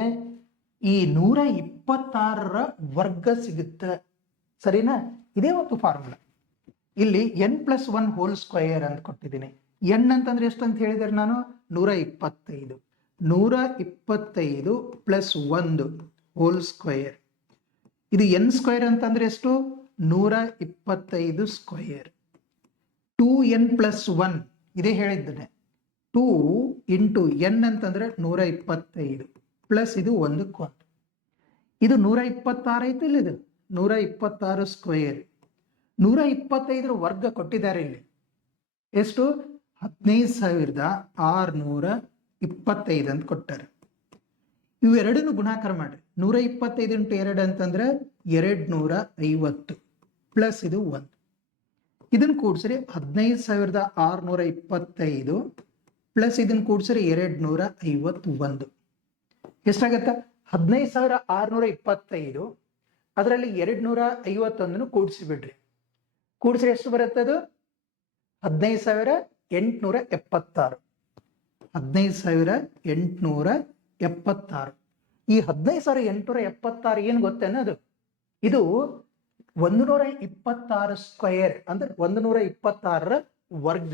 ಈ 126ರ ವರ್ಗ ಸಿಗುತ್ತೆ. ಸರಿನಾ? ಇದೇ ಒಂದು ಫಾರ್ಮುಲಾ. ಇಲ್ಲಿ n+1 ಹೋಲ್ ಸ್ಕ್ವೇರ್ ಅಂತ ಕೊಟ್ಟಿದ್ದೀನಿ. n ಅಂತಂದ್ರೆ ಎಷ್ಟು ಅಂತ ಹೇಳಿದರೆ ನಾನು? 125. 125 + 1 ಹೋಲ್ ಸ್ಕ್ವೇರ್. ಇದು n² ಅಂತಂದ್ರೆ ಎಷ್ಟು? 125 ಸ್ಕ್ವೇರ್. 2n+1 ಇದೇ ಹೇಳಿದ್ದೇನೆ. 2 × n ಅಂತಂದ್ರೆ 125 ಪ್ಲಸ್ ಇದು 1 ಇದು 126 ಐತೆ. ಇಲ್ಲಿ ಇದು 126 ಸ್ಕ್ವೇರ್. 125ರ ವರ್ಗ ಕೊಟ್ಟಿದ್ದಾರೆ ಇಲ್ಲಿ ಎಷ್ಟು? 15,625 ಅಂತ ಕೊಟ್ಟಾರೆ. ಇವೆರಡನ್ನು ಗುಣಾಕಾರ ಮಾಡ್ರಿ. 125 × 2 ಅಂತಂದ್ರೆ 250 ಪ್ಲಸ್ ಇದು 1. ಇದನ್ನ ಕೂಡಿಸ್ರಿ 15,625 ಪ್ಲಸ್ ಇದನ್ನ ಕೂಡಿಸ್ರಿ 251 ಎಷ್ಟಾಗತ್ತ? 15,625 ಅದರಲ್ಲಿ 251 ಕೂಡಿಸಿಬಿಡ್ರಿ. ಕೂಡಿಸ್ರೆ ಎಷ್ಟು ಬರುತ್ತೆ? ಅದು 15,876. 15,876. ಈ 15,876 ಏನು ಗೊತ್ತೇನ? ಅದು ಇದು 126 ಸ್ಕ್ವೇರ್, ಅಂದ್ರೆ 126ರ ವರ್ಗ.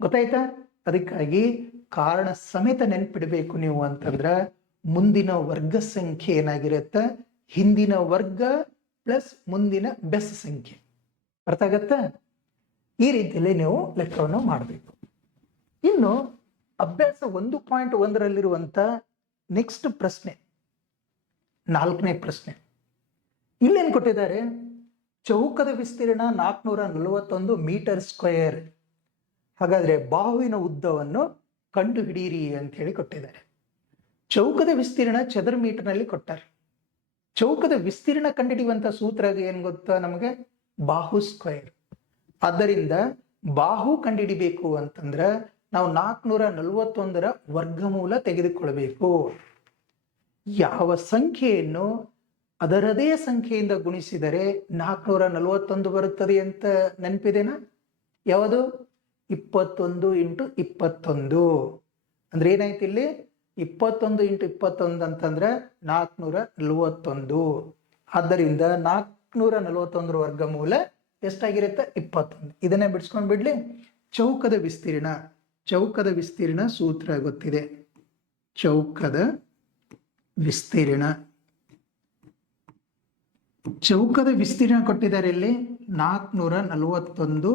ಗೊತ್ತಾಯ್ತಾ? ಅದಕ್ಕಾಗಿ ಕಾರಣ ಸಮೇತ ನೆನ್ಪಿಡ್ಬೇಕು ನೀವು ಅಂತಂದ್ರ ಮುಂದಿನ ವರ್ಗ ಸಂಖ್ಯೆ ಏನಾಗಿರುತ್ತೆ? ಹಿಂದಿನ ವರ್ಗ ಪ್ಲಸ್ ಮುಂದಿನ ಬೆಸ ಸಂಖ್ಯೆ. ಅರ್ಥ ಆಗತ್ತಾ? ಈ ರೀತಿಯಲ್ಲಿ ನೀವು ಲೆಕ್ಕವನ್ನು ಮಾಡಬೇಕು. ಇನ್ನು ಅಭ್ಯಾಸ 1.1ರಲ್ಲಿರುವಂತ ನೆಕ್ಸ್ಟ್ ಪ್ರಶ್ನೆ, 4ನೇ ಪ್ರಶ್ನೆ. ಇಲ್ಲೇನು ಕೊಟ್ಟಿದ್ದಾರೆ? ಚೌಕದ ವಿಸ್ತೀರ್ಣ 441 ಮೀಟರ್ ಸ್ಕ್ವೇರ್. ಹಾಗಾದ್ರೆ ಬಾಹುವಿನ ಉದ್ದವನ್ನು ಕಂಡು ಹಿಡಿಯಿರಿ ಅಂತ ಹೇಳಿ ಕೊಟ್ಟಿದ್ದಾರೆ. ಚೌಕದ ವಿಸ್ತೀರ್ಣ ಚದರ ಮೀಟರ್ನಲ್ಲಿ ಕೊಟ್ಟಾರೆ. ಚೌಕದ ವಿಸ್ತೀರ್ಣ ಕಂಡುಹಿಡಿಯುವಂತ ಸೂತ್ರ ಏನ್ ಗೊತ್ತಾ ನಮಗೆ? ಬಾಹು ಸ್ಕ್ವೇರ್. ಆದ್ದರಿಂದ ಬಾಹು ಕಂಡುಹಿಡಿಬೇಕು ಅಂತಂದ್ರ ನಾವು 441ರ ವರ್ಗಮೂಲ ತೆಗೆದುಕೊಳ್ಬೇಕು. ಯಾವ ಸಂಖ್ಯೆಯನ್ನು ಅದರದೇ ಸಂಖ್ಯೆಯಿಂದ ಗುಣಿಸಿದರೆ 441 ಬರುತ್ತದೆ ಅಂತ ನೆನಪಿದೆನಾ? ಯಾವುದು? 21 × 21. ಅಂದ್ರೆ ಏನಾಯ್ತು ಇಲ್ಲಿ? 21 × 21 ಅಂತಂದ್ರೆ 441. ಆದ್ದರಿಂದ 441ರ ವರ್ಗಮೂಲ ಎಷ್ಟಾಗಿರುತ್ತೆ? 21. ಇದನ್ನೇ ಬಿಡಿಸ್ಕೊಂಡು ಬಿಡ್ಲಿ. ಚೌಕದ ವಿಸ್ತೀರ್ಣ ಸೂತ್ರ ಗೊತ್ತಿದೆ. ಚೌಕದ ವಿಸ್ತೀರ್ಣ ಕೊಟ್ಟಿದ್ದಾರೆ ಇಲ್ಲಿ 441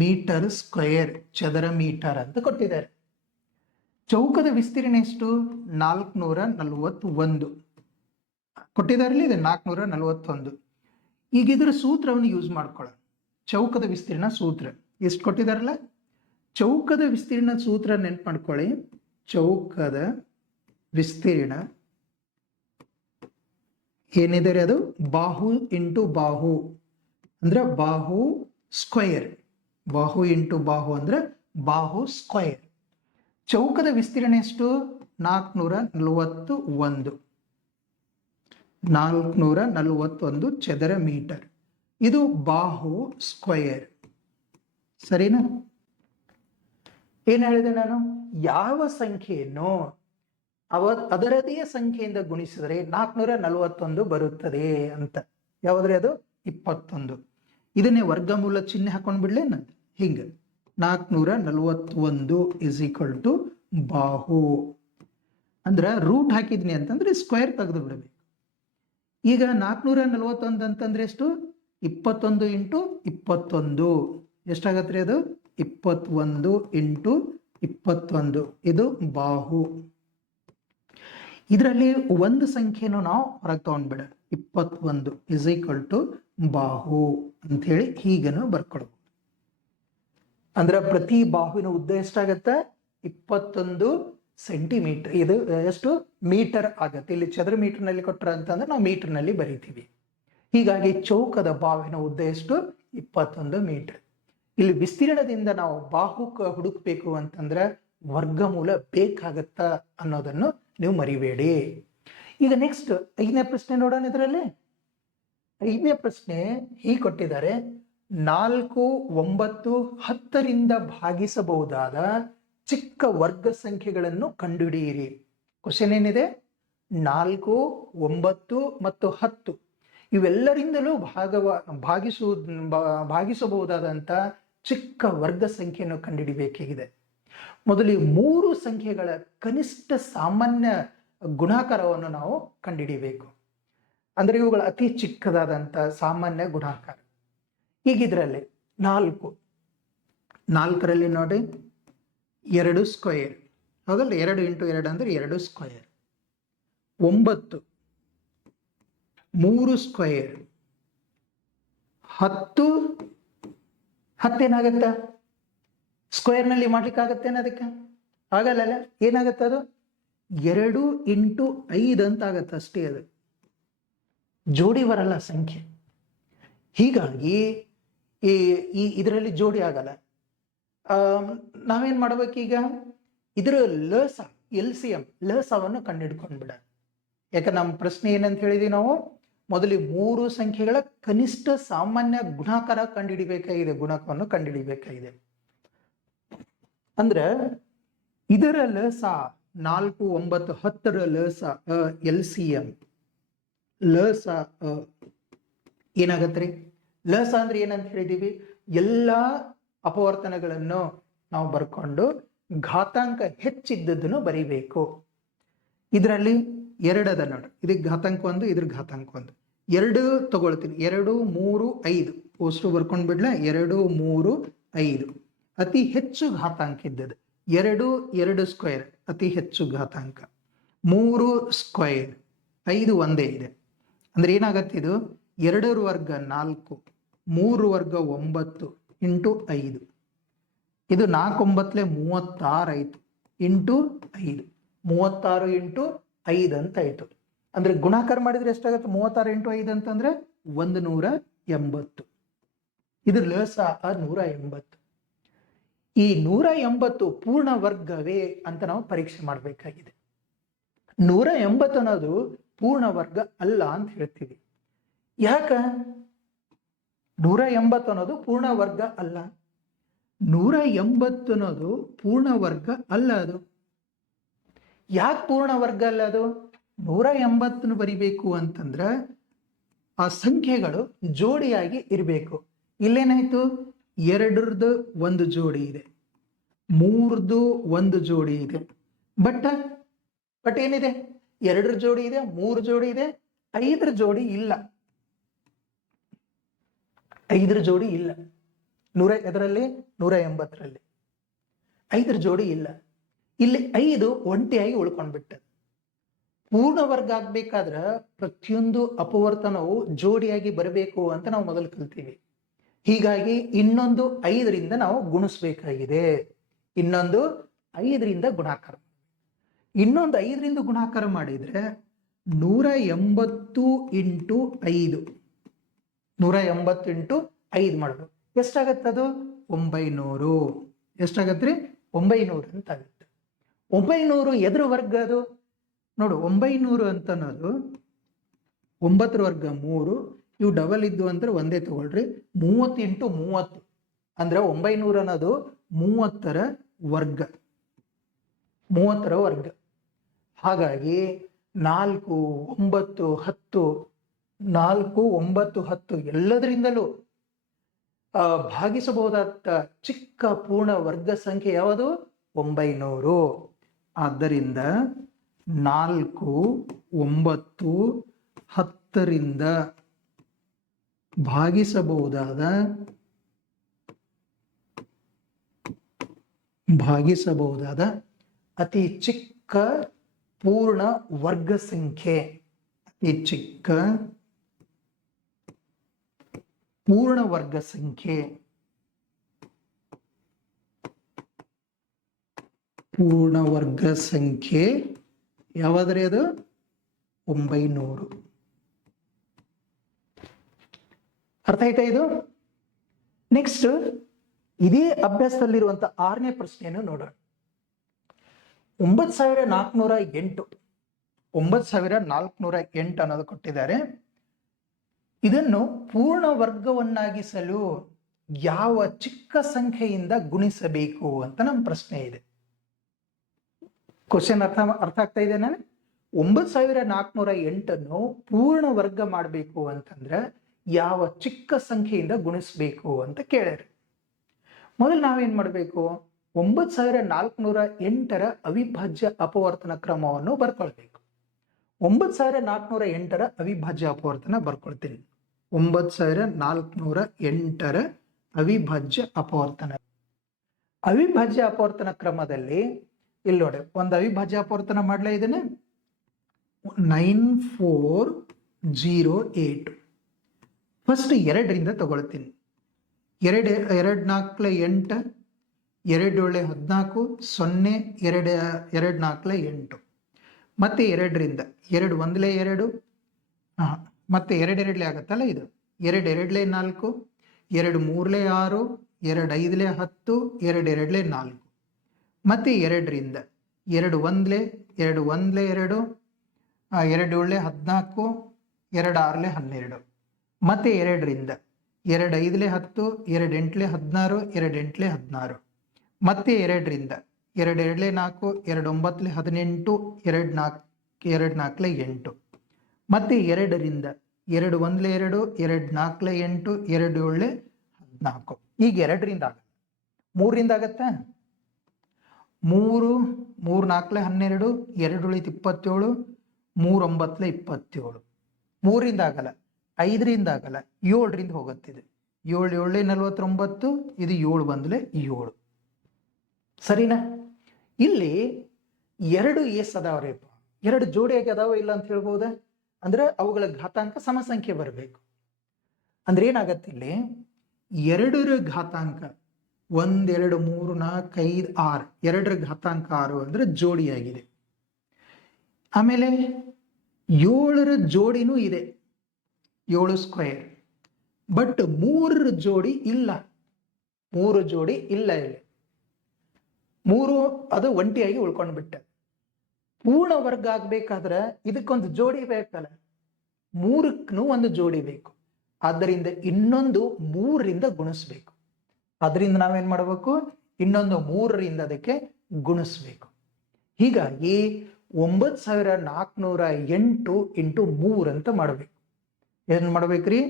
ಮೀಟರ್ ಸ್ಕ್ವೇರ್, ಚದರ ಮೀಟರ್ ಅಂತ ಕೊಟ್ಟಿದ್ದಾರೆ. ಚೌಕದ ವಿಸ್ತೀರ್ಣ ಎಷ್ಟು? 441 ಕೊಟ್ಟಿದ್ದಾರೆ. ಇದೆ 441. ಈಗ ಇದರ ಸೂತ್ರವನ್ನು ಯೂಸ್ ಮಾಡ್ಕೊಳ್ಳೋಣ. ಚೌಕದ ವಿಸ್ತೀರ್ಣ ಸೂತ್ರ ಎಷ್ಟು ಕೊಟ್ಟಿದಾರಲ್ಲ, ಚೌಕದ ವಿಸ್ತೀರ್ಣ ಸೂತ್ರ ನೆನ್ಪು ಮಾಡ್ಕೊಳ್ಳಿ. ಚೌಕದ ವಿಸ್ತೀರ್ಣ ಏನಿದೆ ಅದು ಬಾಹು ಇಂಟು ಬಾಹು ಅಂದ್ರೆ ಬಾಹು ಸ್ಕ್ವೇರ್. ಬಾಹು ಇಂಟು ಬಾಹು ಅಂದ್ರೆ ಬಾಹು ಸ್ಕ್ವೇರ್. ಚೌಕದ ವಿಸ್ತೀರ್ಣ ಎಷ್ಟು? 441. 441 ಚದರ ಮೀಟರ್. ಇದು ಬಾಹು ಸ್ಕ್ವೇರ್. ಸರಿನಾ? ಏನ್ ಹೇಳಿದೆ ನಾನು? ಯಾವ ಸಂಖ್ಯೆಯನ್ನು ಅದರದೇ ಸಂಖ್ಯೆಯಿಂದ ಗುಣಿಸಿದರೆ 441 ಬರುತ್ತದೆ ಅಂತ. ಯಾವುದ್ರೆ ಅದು? 21. ಇದನ್ನೇ ವರ್ಗಮೂಲ ಚಿಹ್ನೆ ಹಾಕೊಂಡ್ ಬಿಡ್ಲೆ ನಾನು. ಹಿಂಗ 441 = ಬಾಹು. ಅಂದ್ರ ರೂಟ್ ಹಾಕಿದ್ನಿ ಅಂತಂದ್ರೆ ಸ್ಕ್ವೇರ್ ತೆಗೆದು ಬಿಡಬೇಕು. ಈಗ 441 ಅಂತಂದ್ರೆ ಎಷ್ಟು? 21 × 21. ಎಷ್ಟಾಗತ್ರಿ ಅದು? 21 × 21. ಇದು ಬಾಹು. ಇದರಲ್ಲಿ ಒಂದು ಸಂಖ್ಯೆಯನ್ನು ನಾವು ಹೊರಗೆ ತಗೊಂಡ್ಬಿಡ. 21 = ಬಾಹು ಅಂತ ಹೇಳಿ ಹೀಗನು ಬರ್ಕೊಳ್ಬಹುದು. ಅಂದ್ರೆ ಪ್ರತಿ ಬಾಹುವಿನ ಉದ್ದ ಎಷ್ಟಾಗತ್ತ? 21 ಸೆಂಟಿಮೀಟರ್. ಇದು ಎಷ್ಟು? ಮೀಟರ್ ಆಗತ್ತೆ. ಇಲ್ಲಿ ಚದರ ಮೀಟರ್ ನಲ್ಲಿ ಕೊಟ್ರ ಅಂತಂದ್ರೆ ನಾವು ಮೀಟರ್ ನಲ್ಲಿ ಬರೀತೀವಿ. ಹೀಗಾಗಿ ಚೌಕದ ಬಾಹುವಿನ ಉದ್ದ ಎಷ್ಟು? 21 ಮೀಟರ್. ಇಲ್ಲಿ ವಿಸ್ತೀರ್ಣದಿಂದ ನಾವು ಬಾಹು ಹುಡುಕ್ಬೇಕು ಅಂತಂದ್ರೆ ವರ್ಗಮೂಲ ಬೇಕಾಗತ್ತ ಅನ್ನೋದನ್ನು ನೀವು ಮರಿಬೇಡಿ. ಈಗ ನೆಕ್ಸ್ಟ್ 5ನೇ ಪ್ರಶ್ನೆ ನೋಡೋಣ. ಇದರಲ್ಲಿ 5ನೇ ಪ್ರಶ್ನೆ ಹೀಗೆ ಕೊಟ್ಟಿದ್ದಾರೆ. 4, 9, 10ರಿಂದ ಭಾಗಿಸಬಹುದಾದ ಚಿಕ್ಕ ವರ್ಗ ಸಂಖ್ಯೆಗಳನ್ನು ಕಂಡುಹಿಡಿಯಿರಿ. ಕ್ವಶನ್ ಏನಿದೆ? 4, 9 ಮತ್ತು 10 ಇವೆಲ್ಲರಿಂದಲೂ ಭಾಗಿಸಬಹುದಾದಂತ ಚಿಕ್ಕ ವರ್ಗ ಸಂಖ್ಯೆಯನ್ನು ಕಂಡುಹಿಡಿಬೇಕಾಗಿದೆ. ಮೊದಲು 3 ಸಂಖ್ಯೆಗಳ ಕನಿಷ್ಠ ಸಾಮಾನ್ಯ ಗುಣಾಕಾರವನ್ನು ನಾವು ಕಂಡುಹಿಡಿಯಬೇಕು. ಅಂದ್ರೆ ಇವುಗಳ ಅತಿ ಚಿಕ್ಕದಾದಂತ ಸಾಮಾನ್ಯ ಗುಣಾಕಾರ. ಹೀಗಿದ್ರಲ್ಲಿ 4ರಲ್ಲಿ ನೋಡಿ 2 ಸ್ಕ್ವೇರ್. ಹೌದಲ್ಲ? 2 × 2 ಅಂದ್ರೆ 2 ಸ್ಕ್ವೇರ್. 9 3 ಸ್ಕ್ವೇರ್. 10 ಏನಾಗತ್ತ? ಸ್ಕ್ವೇರ್ ನಲ್ಲಿ ಮಾಡ್ಲಿಕ್ಕೆ ಆಗತ್ತೇನ? ಅದಕ್ಕೆ ಆಗಲ್ಲ. ಏನಾಗತ್ತ? ಅದು 2 × 5 ಅಂತ ಆಗತ್ತ ಅಷ್ಟೇ. ಅದು ಜೋಡಿ ಬರಲ್ಲ ಸಂಖ್ಯೆ. ಹೀಗಾಗಿ ಇದರಲ್ಲಿ ಜೋಡಿ ಆಗಲ್ಲ. ನಾವೇನ್ ಮಾಡ್ಬೇಕೀಗ? ಇದರ LCM ಲಸವನ್ನು ಕಂಡುಹಿಡ್ಕೊಂಡ್ಬಿಡ. ಯಾಕೆ ನಮ್ಮ ಪ್ರಶ್ನೆ ಏನಂತ ಹೇಳಿದ್ವಿ ನಾವು, ಮೊದಲಿಗೆ 3 ಸಂಖ್ಯೆಗಳ ಕನಿಷ್ಠ ಸಾಮಾನ್ಯ ಗುಣಾಕಾರ ಕಂಡುಹಿಡಿಬೇಕಾಗಿದೆ, ಗುಣಕವನ್ನು ಕಂಡುಹಿಡಿಬೇಕಾಗಿದೆ. ಅಂದ್ರೆ ಇದರ ಲಸ 4, 9, 10 ಲಸ LCM ಲಸ ಏನಾಗತ್ರಿ? ಲಸ ಅಂದ್ರೆ ಏನಂತ ಹೇಳಿದೀವಿ, ಎಲ್ಲಾ ಅಪವರ್ತನಗಳನ್ನು ನಾವು ಬರ್ಕೊಂಡು ಘಾತಾಂಕ ಹೆಚ್ಚಿದ್ದನ್ನು ಬರಿಬೇಕು. ಇದರಲ್ಲಿ 2 ಅದ ನೋಡಿ, ಇದಕ್ಕೆ ಘಾತಾಂಕ 1, ಇದ್ರ ಘಾತಾಂಕ 1. 2 ತಗೊಳ್ತೀನಿ, 2, 3, 5 ಅಷ್ಟು ಬರ್ಕೊಂಡ್ ಬಿಡ್ಲಾ. 2, 3, 5 ಅತಿ ಹೆಚ್ಚು ಘಾತಾಂಕ ಇದ್ದದ್ದು. 2, 2 ಸ್ಕ್ವೇರ್ ಅತಿ ಹೆಚ್ಚು ಘಾತಾಂಕ. 3 ಸ್ಕ್ವೇರ್, 5 ಒಂದೇ ಇದೆ. ಅಂದ್ರೆ ಏನಾಗತ್ತೆ ಇದು, 2 ವರ್ಗ 4, 3 ವರ್ಗ 9 ಇಂಟು 5. ಇದು 4 9 36 ಆಯ್ತು, ಇಂಟು 5. 36 ಇಂಟು 5 ಅಂತ ಆಯ್ತು. ಅಂದ್ರೆ ಗುಣಾಕಾರ ಮಾಡಿದ್ರೆ ಎಷ್ಟಾಗತ್ತೆ? 36 ಇಂಟು 5 ಅಂತಂದ್ರೆ 180. ಇದು ಲಸ 180. ಈ 180 ಪೂರ್ಣ ವರ್ಗವೇ ಅಂತ ನಾವು ಪರೀಕ್ಷೆ ಮಾಡಬೇಕಾಗಿದೆ. 180 ಅನ್ನೋದು ಪೂರ್ಣ ವರ್ಗ ಅಲ್ಲ ಅಂತ ಹೇಳ್ತೀವಿ. ಯಾಕ 180 ಅನ್ನೋದು ಪೂರ್ಣ ವರ್ಗ ಅಲ್ಲ? 180 ಅನ್ನೋದು ಪೂರ್ಣ ವರ್ಗ ಅಲ್ಲ. ಅದು ಯಾಕೆ ಪೂರ್ಣ ವರ್ಗ ಅಲ್ಲ? ಅದು 180 ಬರಿಬೇಕು ಅಂತಂದ್ರ ಆ ಸಂಖ್ಯೆಗಳು ಜೋಡಿಯಾಗಿ ಇರಬೇಕು. ಇಲ್ಲೇನಾಯ್ತು, 2ರದ್ದು ಒಂದು ಜೋಡಿ ಇದೆ, 3ರದ್ದು ಒಂದು ಜೋಡಿ ಇದೆ. ಬಟ್ ಏನಿದೆ, 2 ಜೋಡಿ ಇದೆ, 3 ಜೋಡಿ ಇದೆ, 5 ಜೋಡಿ ಇಲ್ಲ. 5 ಜೋಡಿ ಇಲ್ಲ. 180ರಲ್ಲಿ 5 ಜೋಡಿ ಇಲ್ಲ. ಇಲ್ಲಿ 5 ಒಂಟಿಯಾಗಿ ಉಳ್ಕೊಂಡ್ಬಿಟ್ಟ. ಪೂರ್ಣ ವರ್ಗ ಆಗ್ಬೇಕಾದ್ರ ಪ್ರತಿಯೊಂದು ಅಪವರ್ತನವು ಜೋಡಿಯಾಗಿ ಬರಬೇಕು ಅಂತ ನಾವು ಮೊದಲು ಕಲ್ತೀವಿ. ಹೀಗಾಗಿ ಇನ್ನೊಂದು 5ರಿಂದ ನಾವು ಗುಣಿಸ್ಬೇಕಾಗಿದೆ. ಇನ್ನೊಂದು 5ರಿಂದ ಗುಣಾಕಾರ. ಇನ್ನೊಂದು 5ರಿಂದ ಗುಣಾಕಾರ ಮಾಡಿದ್ರೆ 180 ಇಂಟು 5, 180 ಇಂಟು 5 ಮಾಡಬೇಕು. ಎಷ್ಟಾಗತ್ತದು? 900. ಎಷ್ಟಾಗತ್ರಿ? 900 ಅಂತ ಆಗುತ್ತೆ. 900 ಎದ್ರ ವರ್ಗ ಅದು? ನೋಡು, 900 ಅಂತ ಅನ್ನೋದು 9 ವರ್ಗ 3, ಇವು ಡಬಲ್ ಇದ್ದು ಅಂದ್ರೆ ಒಂದೇ ತಗೊಳ್ರಿ. 30 ಇಂಟು 30 ಅಂದ್ರೆ 900 ಅನ್ನೋದು 30ರ ವರ್ಗ. 30ರ ವರ್ಗ. ಹಾಗಾಗಿ 4, 9, 10, 4, 9, 10 ಎಲ್ಲದರಿಂದಲೂ ಭಾಗಿಸಬಹುದಾದ ಚಿಕ್ಕ ಪೂರ್ಣ ವರ್ಗ ಸಂಖ್ಯೆ ಯಾವುದು? 900. ಆದ್ದರಿಂದ 4, 9, 10ರಿಂದ ಭಾಗಿಸಬಹುದಾದ ಅತಿ ಚಿಕ್ಕ ಪೂರ್ಣ ವರ್ಗ ಸಂಖ್ಯೆ, ಅತಿ ಚಿಕ್ಕ ಪೂರ್ಣ ವರ್ಗ ಸಂಖ್ಯೆ, ಪೂರ್ಣ ವರ್ಗ ಸಂಖ್ಯೆ ಯಾವಾದ್ರೆ ಅದು? 900. ಅರ್ಥ ಆಯ್ತಾ ಇದು? ನೆಕ್ಸ್ಟ್ ಇದೇ ಅಭ್ಯಾಸದಲ್ಲಿರುವಂತ 6ನೇ ಪ್ರಶ್ನೆಯನ್ನು ನೋಡೋಣ. 9408 9408 ಅನ್ನೋದು ಕೊಟ್ಟಿದ್ದಾರೆ. ಇದನ್ನು ಪೂರ್ಣ ವರ್ಗವನ್ನಾಗಿಸಲು ಯಾವ ಚಿಕ್ಕ ಸಂಖ್ಯೆಯಿಂದ ಗುಣಿಸಬೇಕು ಅಂತ ನಮ್ಮ ಪ್ರಶ್ನೆ ಇದೆ. ಕ್ವಶನ್ ಅರ್ಥ ಆಗ್ತಾ ಇದೆ ನಾನು? 9408 ಪೂರ್ಣ ವರ್ಗ ಮಾಡಬೇಕು ಅಂತಂದ್ರೆ ಯಾವ ಚಿಕ್ಕ ಸಂಖ್ಯೆಯಿಂದ ಗುಣಿಸ್ಬೇಕು ಅಂತ ಕೇಳ್ಯಾರ. ಮೊದಲು ನಾವೇನ್ ಮಾಡಬೇಕು? 9408ರ ಅವಿಭಾಜ್ಯ ಅಪವರ್ತನ ಕ್ರಮವನ್ನು ಬರ್ಕೊಳ್ಬೇಕು. 9408ರ ಅವಿಭಾಜ್ಯ ಅಪವರ್ತನ ಬರ್ಕೊಳ್ತೀನಿ. 9408ರ ಅವಿಭಾಜ್ಯ ಅಪವರ್ತನ. ಅವಿಭಾಜ್ಯ ಅಪವರ್ತನ ಕ್ರಮದಲ್ಲಿ ಇಲ್ಲಿ ನೋಡಿ, ಒಂದು ಅವಿಭಾಜ್ಯ ಅಪವರ್ತನ ಮಾಡ್ಲಾ ಇದನ್ನ 9408. ಫಸ್ಟ್ 2ರಿಂದ ತಗೊಳ್ತೀನಿ. 2 4 8, 2 7 14, 0 2 4 8. ಮತ್ತೆ 2ರಿಂದ 2 1 2, ಮತ್ತೆ 2 2 ಆಗತ್ತಲ್ಲ ಇದು. 2 2 4, 2 3 6, 2 5 10, 2 2 4. ಮತ್ತೆ 2ರಿಂದ 2 1 2 1 2, 2 ಏಳಲೆ 14, 2 ಆರಲೆ 12, ಮತ್ತೆ 2ರಿಂದ 2 ಐದಲೆ 10, 2 ಎಂಟಲೆ 16, 2 ಎಂಟಲೆ 16, ಮತ್ತೆ 2ರಿಂದ 2 ಎರಡಲೆ 4, 2 ಒಂಬತ್ತಲೆ 18, 2 ನಾಲ್ಕಲೆ 8, ಮತ್ತೆ 2ರಿಂದ 2 ಒಂದಲೆ 2, 2 ನಾಲ್ಕಲೆ 8, 2 ಏಳಲೆ 14. ಈಗ 2ರಿಂದ ಆಗಲ್ಲ, 3ರಿಂದ ಆಗತ್ತಾ? 3, 3 ನಾಲ್ಕಲೆ 12, 2 ಉಳಿತು 27, 3 ಒಂಬತ್ತಲೆ 27. 3ರಿಂದ ಆಗಲ್ಲ, 5ರಿಂದ ಆಗಲ್ಲ, 7ರಿಂದ ಹೋಗುತ್ತಿದೆ. 7 ಏಳಲೆ 49, ಇದು 7 ಬಂದಲೆ 7. ಸರಿನಾ? ಇಲ್ಲಿ 2 ಏಸ್ ಅದಾವ್ರಿಪ್ಪ, 2 ಜೋಡಿಯಾಗಿ ಅದಾವ ಇಲ್ಲ ಅಂತ ಹೇಳ್ಬೋದ? ಅಂದ್ರೆ ಅವುಗಳ ಘಾತಾಂಕ ಸಮಸಂಖ್ಯೆ ಬರಬೇಕು. ಅಂದ್ರೆ ಏನಾಗತ್ತೆ ಇಲ್ಲಿ, 2ರ ಘಾತಾಂಕ 1, 2, 3, 4, 5, 6, 2ರ ಘಾತಾಂಕ 6 ಅಂದ್ರೆ ಜೋಡಿಯಾಗಿದೆ. ಆಮೇಲೆ 7ರ ಜೋಡಿನೂ ಇದೆ, 7 ಸ್ಕ್ವೇರ್. ಬಟ್ 3ರ ಜೋಡಿ ಇಲ್ಲ, 3 ಜೋಡಿ ಇಲ್ಲ ಇಲ್ಲಿ. 3 ಅದು ಒಂಟಿಯಾಗಿ ಉಳ್ಕೊಂಡು ಬಿಟ್ಟ. ಪೂರ್ಣ ವರ್ಗ ಆಗ್ಬೇಕಾದ್ರೆ ಇದಕ್ಕೊಂದು ಜೋಡಿ ಬೇಕಲ್ಲ, 3ಕ್ಕೂ ಒಂದು ಜೋಡಿ ಬೇಕು. ಆದ್ದರಿಂದ ಇನ್ನೊಂದು 3ರಿಂದ ಗುಣಿಸ್ಬೇಕು. ಅದರಿಂದ ನಾವೇನ್ ಮಾಡಬೇಕು, ಇನ್ನೊಂದು 3ರಿಂದ ಅದಕ್ಕೆ ಗುಣಿಸ್ಬೇಕು. ಹೀಗಾಗಿ 9408 ಇಂಟು 3 ಅಂತ ಮಾಡಬೇಕು. ಏನ್ ಮಾಡ್ಬೇಕ್ರಿ?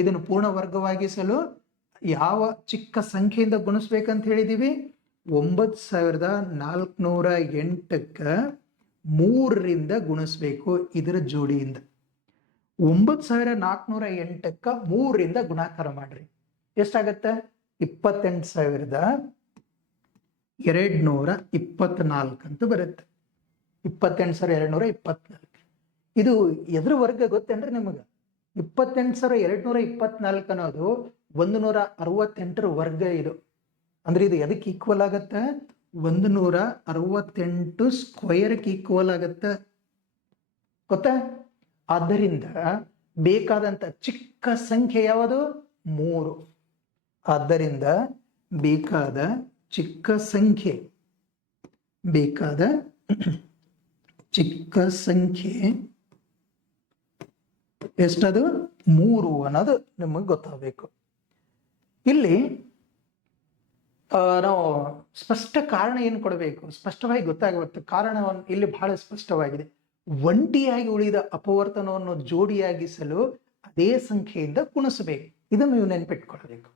ಇದನ್ನು ಪೂರ್ಣ ವರ್ಗವಾಗಿಸಲು ಯಾವ ಚಿಕ್ಕ ಸಂಖ್ಯೆಯಿಂದ ಗುಣಿಸ್ಬೇಕಂತ ಹೇಳಿದೀವಿ? 9408ಕ್ಕೆ 3ರಿಂದ ಗುಣಿಸ್ಬೇಕು ಇದರ ಜೋಡಿಯಿಂದ. 9408ಕ್ಕೆ 3ರಿಂದ ಗುಣಾಕಾರ ಮಾಡ್ರಿ, ಎಷ್ಟಾಗತ್ತೆ? 28224 ಅಂತ ಬರುತ್ತೆ. 28224. ಇದು ಎದ್ರ ವರ್ಗ ಗೊತ್ತೇನ್ರಿ ನಿಮಗೆ? 28224 ಅನ್ನೋದು 168ರ ವರ್ಗ ಇದು. ಅಂದ್ರೆ ಇದು ಎದಕ್ಕೆ ಈಕ್ವಲ್ ಆಗತ್ತೆ? 168 ಸ್ಕ್ವಯರ್ಗೆ ಈಕ್ವಲ್ ಆಗತ್ತೆ, ಗೊತ್ತಾ? ಆದ್ದರಿಂದ ಬೇಕಾದಂತ ಚಿಕ್ಕ ಸಂಖ್ಯೆ ಯಾವುದು? 3. ಆದ್ದರಿಂದ ಬೇಕಾದ ಚಿಕ್ಕ ಸಂಖ್ಯೆ ಎಷ್ಟದು? 3 ಅನ್ನೋದು ನಿಮಗೆ ಗೊತ್ತಾಗಬೇಕು. ಇಲ್ಲಿ ನಾವು ಸ್ಪಷ್ಟ ಕಾರಣ ಏನು ಕೊಡಬೇಕು? ಸ್ಪಷ್ಟವಾಗಿ ಗೊತ್ತಾಗುತ್ತೆ. ಕಾರಣವನ್ನು ಇಲ್ಲಿ ಬಹಳ ಸ್ಪಷ್ಟವಾಗಿದೆ. ಒಂಟಿಯಾಗಿ ಉಳಿದ ಅಪವರ್ತನವನ್ನು ಜೋಡಿಯಾಗಿಸಲು ಅದೇ ಸಂಖ್ಯೆಯಿಂದ ಗುಣಿಸಬೇಕು. ಇದನ್ನು ನೀವು ನೆನಪಿಟ್ಕೊಳ್ಬೇಕು.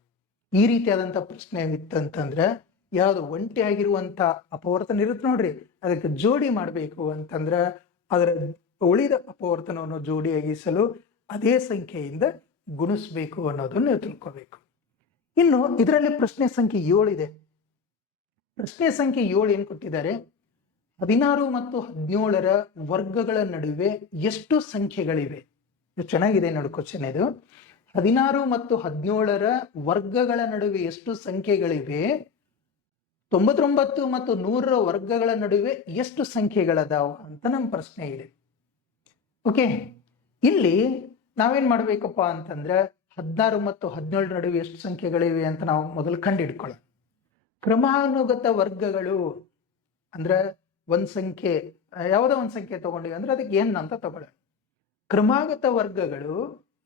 ಈ ರೀತಿಯಾದಂಥ ಪ್ರಶ್ನೆ ಇತ್ತಂತಂದ್ರೆ, ಯಾವುದು ಒಂಟಿಯಾಗಿರುವಂತ ಅಪವರ್ತನ ಇರುತ್ತೆ ನೋಡ್ರಿ, ಅದಕ್ಕೆ ಜೋಡಿ ಮಾಡಬೇಕು ಅಂತಂದ್ರೆ ಅದರ ಉಳಿದ ಅಪವರ್ತನವನ್ನು ಜೋಡಿಯಾಗಿಸಲು ಅದೇ ಸಂಖ್ಯೆಯಿಂದ ಗುಣಿಸ್ಬೇಕು ಅನ್ನೋದನ್ನು ನೀವು ತಿಳ್ಕೋಬೇಕು. ಇನ್ನು ಇದರಲ್ಲಿ ಪ್ರಶ್ನೆ ಸಂಖ್ಯೆ 7 ಇದೆ. ಪ್ರಶ್ನೆ ಸಂಖ್ಯೆ 7 ಏನ್ ಕೊಟ್ಟಿದ್ದಾರೆ? 16 ಮತ್ತು 17ರ ವರ್ಗಗಳ ನಡುವೆ ಎಷ್ಟು ಸಂಖ್ಯೆಗಳಿವೆ? ಇದು ಚೆನ್ನಾಗಿದೆ ನೋಡಿ ಕ್ವಶನ್ ಇದು. 16 ಮತ್ತು 17ರ ವರ್ಗಗಳ ನಡುವೆ ಎಷ್ಟು ಸಂಖ್ಯೆಗಳಿವೆ? 99 ಮತ್ತು 100ರ ವರ್ಗಗಳ ನಡುವೆ ಎಷ್ಟು ಸಂಖ್ಯೆಗಳದಾವ ಅಂತ ನಮ್ಮ ಪ್ರಶ್ನೆ ಇದೆ. ಓಕೆ, ಇಲ್ಲಿ ನಾವೇನ್ ಮಾಡ್ಬೇಕಪ್ಪ ಅಂತಂದ್ರೆ 16 ಮತ್ತು 17ರ ನಡುವೆ ಎಷ್ಟು ಸಂಖ್ಯೆಗಳಿವೆ ಅಂತ ನಾವು ಮೊದಲು ಕಂಡುಹಿಡ್ಕೊಳ್ಳೋಣ. ಕ್ರಮಾನುಗತ ವರ್ಗಗಳು ಅಂದ್ರೆ ಒಂದ್ ಸಂಖ್ಯೆ, ಯಾವುದೋ ಒಂದು ಸಂಖ್ಯೆ ತಗೊಂಡಿವಿ ಅಂದ್ರೆ ಅದಕ್ಕೆ n ಅಂತ ತಗೊಳ್ಳೋಣ. ಕ್ರಮಾಗತ ವರ್ಗಗಳು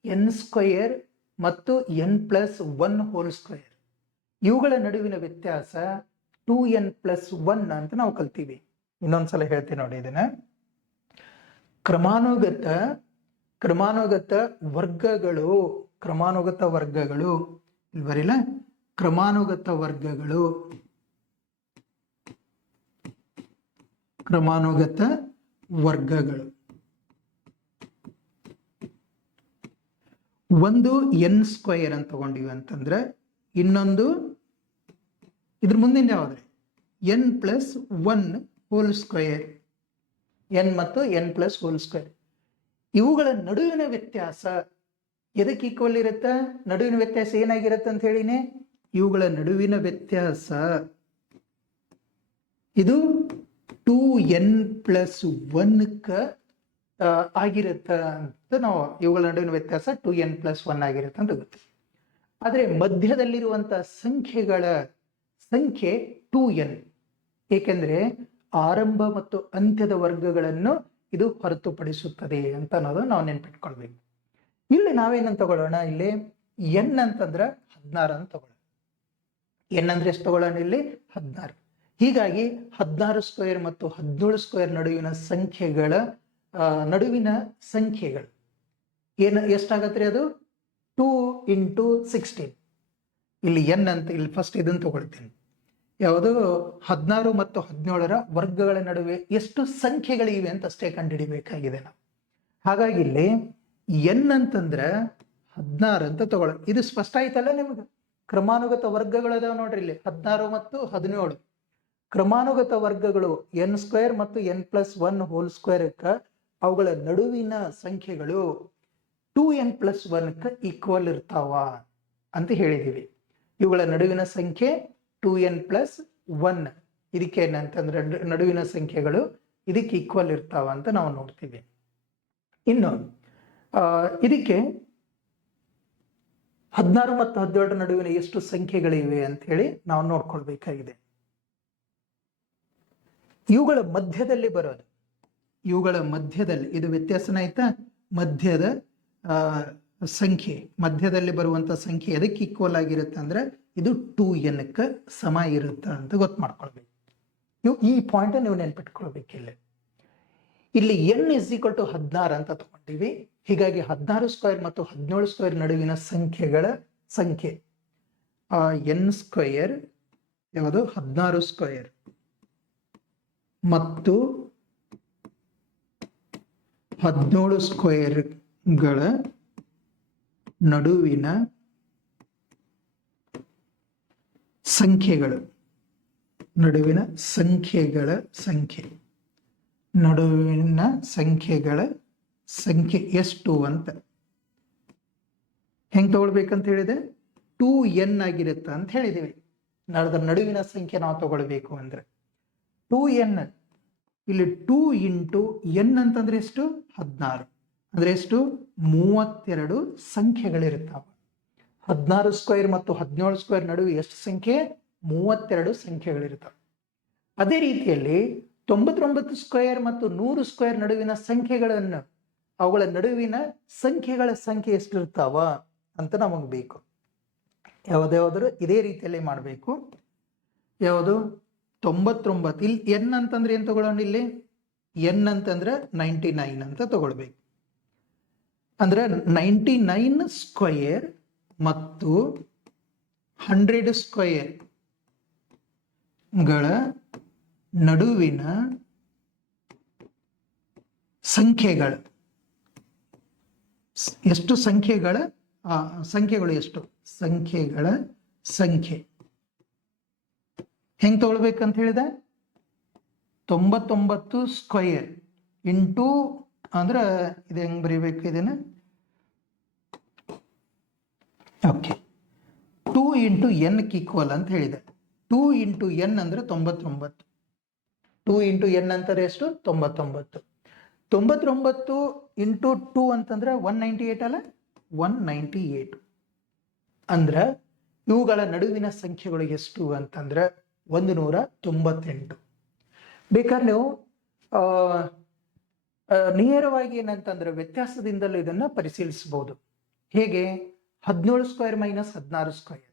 n ಸ್ಕ್ವಯರ್ ಮತ್ತು n+1 ಹೋಲ್ ಸ್ಕ್ವಯರ್. ಇವುಗಳ ನಡುವಿನ ವ್ಯತ್ಯಾಸ 2n+1 ಅಂತ ನಾವು ಕಲ್ತೀವಿ. ಇನ್ನೊಂದ್ಸಲ ಹೇಳ್ತೀನಿ ನೋಡಿ ಇದನ್ನ. ಕ್ರಮಾನುಗತ ವರ್ಗಗಳು ಇಲ್ಲಿ ಬರಿಲ್ಲ, ಕ್ರಮಾನುಗತ ವರ್ಗಗಳು ಒಂದು n ಸ್ಕ್ವಯರ್ ಅಂತ ತಗೊಂಡಿವಿ ಅಂತಂದ್ರೆ, ಇನ್ನೊಂದು ಇದ್ರ ಮುಂದಿನ ಯಾವ್ದ್ರಿ? n+1 whole square. n ಮತ್ತು n+ ಹೋಲ್ ಸ್ಕ್ವಯರ್. ಇವುಗಳ ನಡುವಿನ ವ್ಯತ್ಯಾಸ ಎದಕ್ಕೆ ಈಕ್ವಲ್ ಇರುತ್ತೆ? ನಡುವಿನ ವ್ಯತ್ಯಾಸ ಏನಾಗಿರುತ್ತೆ ಅಂತ ಹೇಳಿನೇ, ಇವುಗಳ ನಡುವಿನ ವ್ಯತ್ಯಾಸ ಇದು 2n+1 ಆಗಿರುತ್ತೆ ಅಂತ ನಾವು, ಇವುಗಳ ನಡುವಿನ ವ್ಯತ್ಯಾಸ 2n+1 ಆಗಿರುತ್ತೆ ಅಂತ ಗೊತ್ತು. ಆದ್ರೆ ಮಧ್ಯದಲ್ಲಿರುವಂತ ಸಂಖ್ಯೆಗಳ ಸಂಖ್ಯೆ 2n, ಏಕೆಂದ್ರೆ ಆರಂಭ ಮತ್ತು ಅಂತ್ಯದ ವರ್ಗಗಳನ್ನು ಇದು ಹೊರತುಪಡಿಸುತ್ತದೆ ಅಂತ ಅನ್ನೋದು ನಾವು ನೆನ್ಪಿಟ್ಕೊಳ್ಬೇಕು. ಇಲ್ಲಿ ನಾವೇನಂತ ತಗೊಳ್ಳೋಣ, ಇಲ್ಲಿ ಎನ್ ಅಂತಂದ್ರೆ 16 ಅಂತ ತಗೊಳ್ಳೋಣ. ಎನ್ ಅಂದ್ರೆ ಎಷ್ಟು ತಗೊಳ್ಳೋಣ, ಇಲ್ಲಿ 16. ಹೀಗಾಗಿ 16 ಸ್ಕ್ವೇರ್ ಮತ್ತು 17 ಸ್ಕ್ವೇರ್ ನಡುವಿನ ಸಂಖ್ಯೆಗಳು ಎಷ್ಟಾಗತ್ರಿ, ಅದು 2 × 16. ಇಲ್ಲಿ ಎನ್ ಅಂತ, ಇಲ್ಲಿ ಫಸ್ಟ್ ಇದನ್ನು ತಗೊಳ್ತೀನಿ. ಯಾವುದು 16 ಮತ್ತು 17ರ ವರ್ಗಗಳ ನಡುವೆ ಎಷ್ಟು ಸಂಖ್ಯೆಗಳಿವೆ ಅಂತ ಅಷ್ಟೇ ಕಂಡುಹಿಡಿಬೇಕಾಗಿದೆ ನಾವು. ಹಾಗಾಗಿ ಇಲ್ಲಿ ಎನ್ ಅಂತಂದ್ರೆ 16 ಅಂತ ತಗೊಳ್ಳ. ಇದು ಸ್ಪಷ್ಟ ಆಯ್ತಲ್ಲ ನಿಮ್ಗೆ. ಕ್ರಮಾನುಗತ ವರ್ಗಗಳು ಅದಾವ ನೋಡ್ರಿ, ಇಲ್ಲಿ 16 ಮತ್ತು 17 ಕ್ರಮಾನುಗತ ವರ್ಗಗಳು ಎನ್ ಸ್ಕ್ವೇರ್ ಮತ್ತು n+1 ಹೋಲ್ ಸ್ಕ್ವೇರ್ ಅವುಗಳ ನಡುವಿನ ಸಂಖ್ಯೆಗಳು 2n+1 ಈಕ್ವಲ್ ಇರ್ತಾವ ಅಂತ ಹೇಳಿದೀವಿ. ಇವುಗಳ ನಡುವಿನ ಸಂಖ್ಯೆ 2n+1, ಇದಕ್ಕೆ ಏನಂತಂದ್ರೆ ನಡುವಿನ ಸಂಖ್ಯೆಗಳು ಇದಕ್ಕೆ ಈಕ್ವಲ್ ಇರ್ತಾವ ಅಂತ ನಾವು ನೋಡ್ತೀವಿ. ಇನ್ನು ಇದಕ್ಕೆ 16 ಮತ್ತು 17 ನಡುವಿನ ಎಷ್ಟು ಸಂಖ್ಯೆಗಳಿವೆ ಅಂತ ಹೇಳಿ ನಾವು ನೋಡ್ಕೊಳ್ಬೇಕಾಗಿದೆ. ಇವುಗಳ ಮಧ್ಯದಲ್ಲಿ ಬರೋದು, ಇವುಗಳ ಮಧ್ಯದಲ್ಲಿ ಇದು ವ್ಯತ್ಯಾಸನ ಆಯ್ತಾ, ಮಧ್ಯದ ಸಂಖ್ಯೆ, ಮಧ್ಯದಲ್ಲಿ ಬರುವಂತ ಸಂಖ್ಯೆ ಎದಕ್ಕೆ ಈಕ್ವಲ್ ಆಗಿರುತ್ತೆ ಅಂದ್ರೆ ಇದು 2n ಸಮ ಇರುತ್ತೆ ಅಂತ ಗೊತ್ತು ಮಾಡ್ಕೊಳ್ಬೇಕು. ಈ ಪಾಯಿಂಟ್ ನೀವು ನೆನ್ಪಿಟ್ಕೊಳ್ಬೇಕಿಲ್ಲ. ಇಲ್ಲಿ n = 16 ಅಂತ ತಗೊಂಡಿವಿ. ಹೀಗಾಗಿ 16 ಸ್ಕ್ವೇರ್ ಮತ್ತು 17 ಸ್ಕ್ವೇರ್ ನಡುವಿನ ಸಂಖ್ಯೆಗಳ ಸಂಖ್ಯೆ n ಸ್ಕ್ವೇರ್ ಯಾವುದು 16 ಸ್ಕ್ವೇರ್ ಮತ್ತು 17 ಸ್ಕ್ವೇರ್ಗಳ ನಡುವಿನ ಸಂಖ್ಯೆಗಳ ಸಂಖ್ಯೆ ಎಷ್ಟು ಅಂತ ಹೆಂಗ್ ತಗೊಳ್ಬೇಕಂತ ಹೇಳಿದೆ, 2n ಆಗಿರುತ್ತೆ ಅಂತ ಹೇಳಿದೀವಿ. ಅದರ ನಡುವಿನ ಸಂಖ್ಯೆ ನಾವು ತಗೊಳ್ಬೇಕು ಅಂದ್ರೆ 2n. ಇಲ್ಲಿ 2 × n ಅಂತಂದ್ರೆ ಎಷ್ಟು, 16 ಅಂದ್ರೆ ಎಷ್ಟು, 32 ಸಂಖ್ಯೆಗಳಿರ್ತಾವ. 16 ಸ್ಕ್ವೇರ್ ಮತ್ತು 17 ಸ್ಕ್ವೇರ್ ನಡುವೆ ಎಷ್ಟು ಸಂಖ್ಯೆ, 32 ಸಂಖ್ಯೆಗಳಿರ್ತಾವೆ. ಅದೇ ರೀತಿಯಲ್ಲಿ 99 ಸ್ಕ್ವೇರ್ ಮತ್ತು 100 ಸ್ಕ್ವೇರ್ ನಡುವಿನ ಸಂಖ್ಯೆಗಳನ್ನು, ಅವುಗಳ ನಡುವಿನ ಸಂಖ್ಯೆಗಳ ಸಂಖ್ಯೆ ಎಷ್ಟಿರ್ತಾವ ಅಂತ ನಮಗೆ ಬೇಕು. ಯಾವುದಾದ್ರೂ ಇದೇ ರೀತಿಯಲ್ಲಿ ಮಾಡಬೇಕು. ಯಾವುದು 99, ಇಲ್ಲಿ ಎನ್ ಅಂತಂದ್ರೆ ಏನ್ ತಗೊಳ್ಳೋಣ, ಇಲ್ಲಿ ಎನ್ ಅಂತಂದ್ರೆ 99 ಅಂತ ತಗೊಳ್ಬೇಕು. ಅಂದ್ರೆ 99 ಸ್ಕ್ವೇರ್ ಮತ್ತು 100 ಸ್ಕ್ವೇರ್ ಗಳ ನಡುವಿನ ಸಂಖ್ಯೆಗಳು ಎಷ್ಟು, ಸಂಖ್ಯೆಗಳು ಎಷ್ಟು, ಸಂಖ್ಯೆಗಳ ಸಂಖ್ಯೆ ಹೆಂಗ್ ತಗೊಳ್ಬೇಕಂತ ಹೇಳಿದೆ, 99 ಸ್ಕ್ವೇರ್ ಇಂಟು ಅಂದ್ರೆ ಇದು ಹೆಂಗ್ ಬರೀಬೇಕು ಇದನ್ನ, ಓಕೆ 2 × n ಈಕ್ವಲ್ ಅಂತ ಹೇಳಿದೆ. 2 × n ಅಂದ್ರೆ 99. 2 × n ಅಂತಾರೆ ಎಷ್ಟು, 99. 99 × 2 ಅಂತಂದ್ರೆ 198 ಅಲ್ಲ, 198 ಅಂದ್ರೆ ಇವುಗಳ ನಡುವಿನ ಸಂಖ್ಯೆಗಳು ಎಷ್ಟು ಅಂತಂದ್ರೆ 198. ಬೇಕಾದ್ರೆ ನೀವು ನೇರವಾಗಿ ಏನಂತಂದ್ರೆ ವ್ಯತ್ಯಾಸದಿಂದಲೂ ಇದನ್ನ ಪರಿಶೀಲಿಸಬಹುದು. ಹೇಗೆ, 17 square minus 16 square,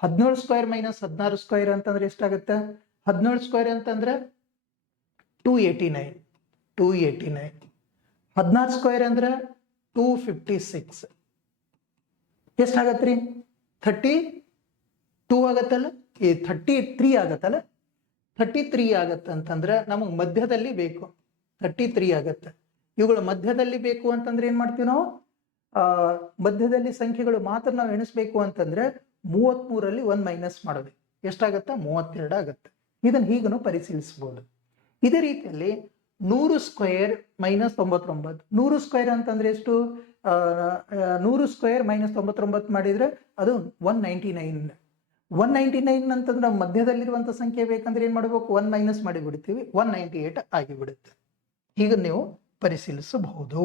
17 square minus 16 square ಅಂತಂದ್ರೆ ಎಷ್ಟಾಗುತ್ತೆ, 17 ಸ್ಕ್ವೇರ್ ಅಂತಂದ್ರೆ 289, 16 ಸ್ಕ್ವೇರ್ ಅಂದ್ರೆ 256, ಎಷ್ಟಾಗತ್ರಿ 32 ಆಗತ್ತಲ್ಲ, 33 ಆಗತ್ತಲ್ಲ, 33 ಆಗತ್ತೆ ಅಂತಂದ್ರೆ ನಮಗೆ ಮಧ್ಯದಲ್ಲಿ ಬೇಕು, 33 ಆಗತ್ತೆ. ಇವುಗಳ ಮಧ್ಯದಲ್ಲಿ ಬೇಕು ಅಂತಂದ್ರೆ ಏನ್ ಮಾಡ್ತೀವಿ ನಾವು, ಮಧ್ಯದಲ್ಲಿ ಸಂಖ್ಯೆಗಳು ಮಾತ್ರ ನಾವು ಎಣಿಸ್ಬೇಕು ಅಂತಂದ್ರೆ 33ರಲ್ಲಿ 1 ಮೈನಸ್ ಮಾಡಬೇಕು, ಎಷ್ಟಾಗತ್ತ 32 ಆಗತ್ತೆ. ಇದನ್ನ ಹೀಗನು ಪರಿಶೀಲಿಸಬಹುದು. ಇದೇ ರೀತಿಯಲ್ಲಿ 100 ಸ್ಕ್ವೇರ್ ಮೈನಸ್ 99, 100 ಸ್ಕ್ವೇರ್ ಅಂತಂದ್ರೆ ಎಷ್ಟು, 100 ಸ್ಕ್ವೇರ್ ಮೈನಸ್ 99 ಮಾಡಿದ್ರೆ ಅದು 199. 199 ಅಂತಂದ್ರೆ ನಾವು ಮಧ್ಯದಲ್ಲಿರುವಂತ ಸಂಖ್ಯೆ ಬೇಕಂದ್ರೆ ಏನ್ ಮಾಡ್ಬೇಕು, 1 ಮೈನಸ್ ಮಾಡಿ ಬಿಡ್ತೀವಿ, 198 ಆಗಿಬಿಡುತ್ತೆ. ಹೀಗೆ ನೀವು ಪರಿಶೀಲಿಸಬಹುದು.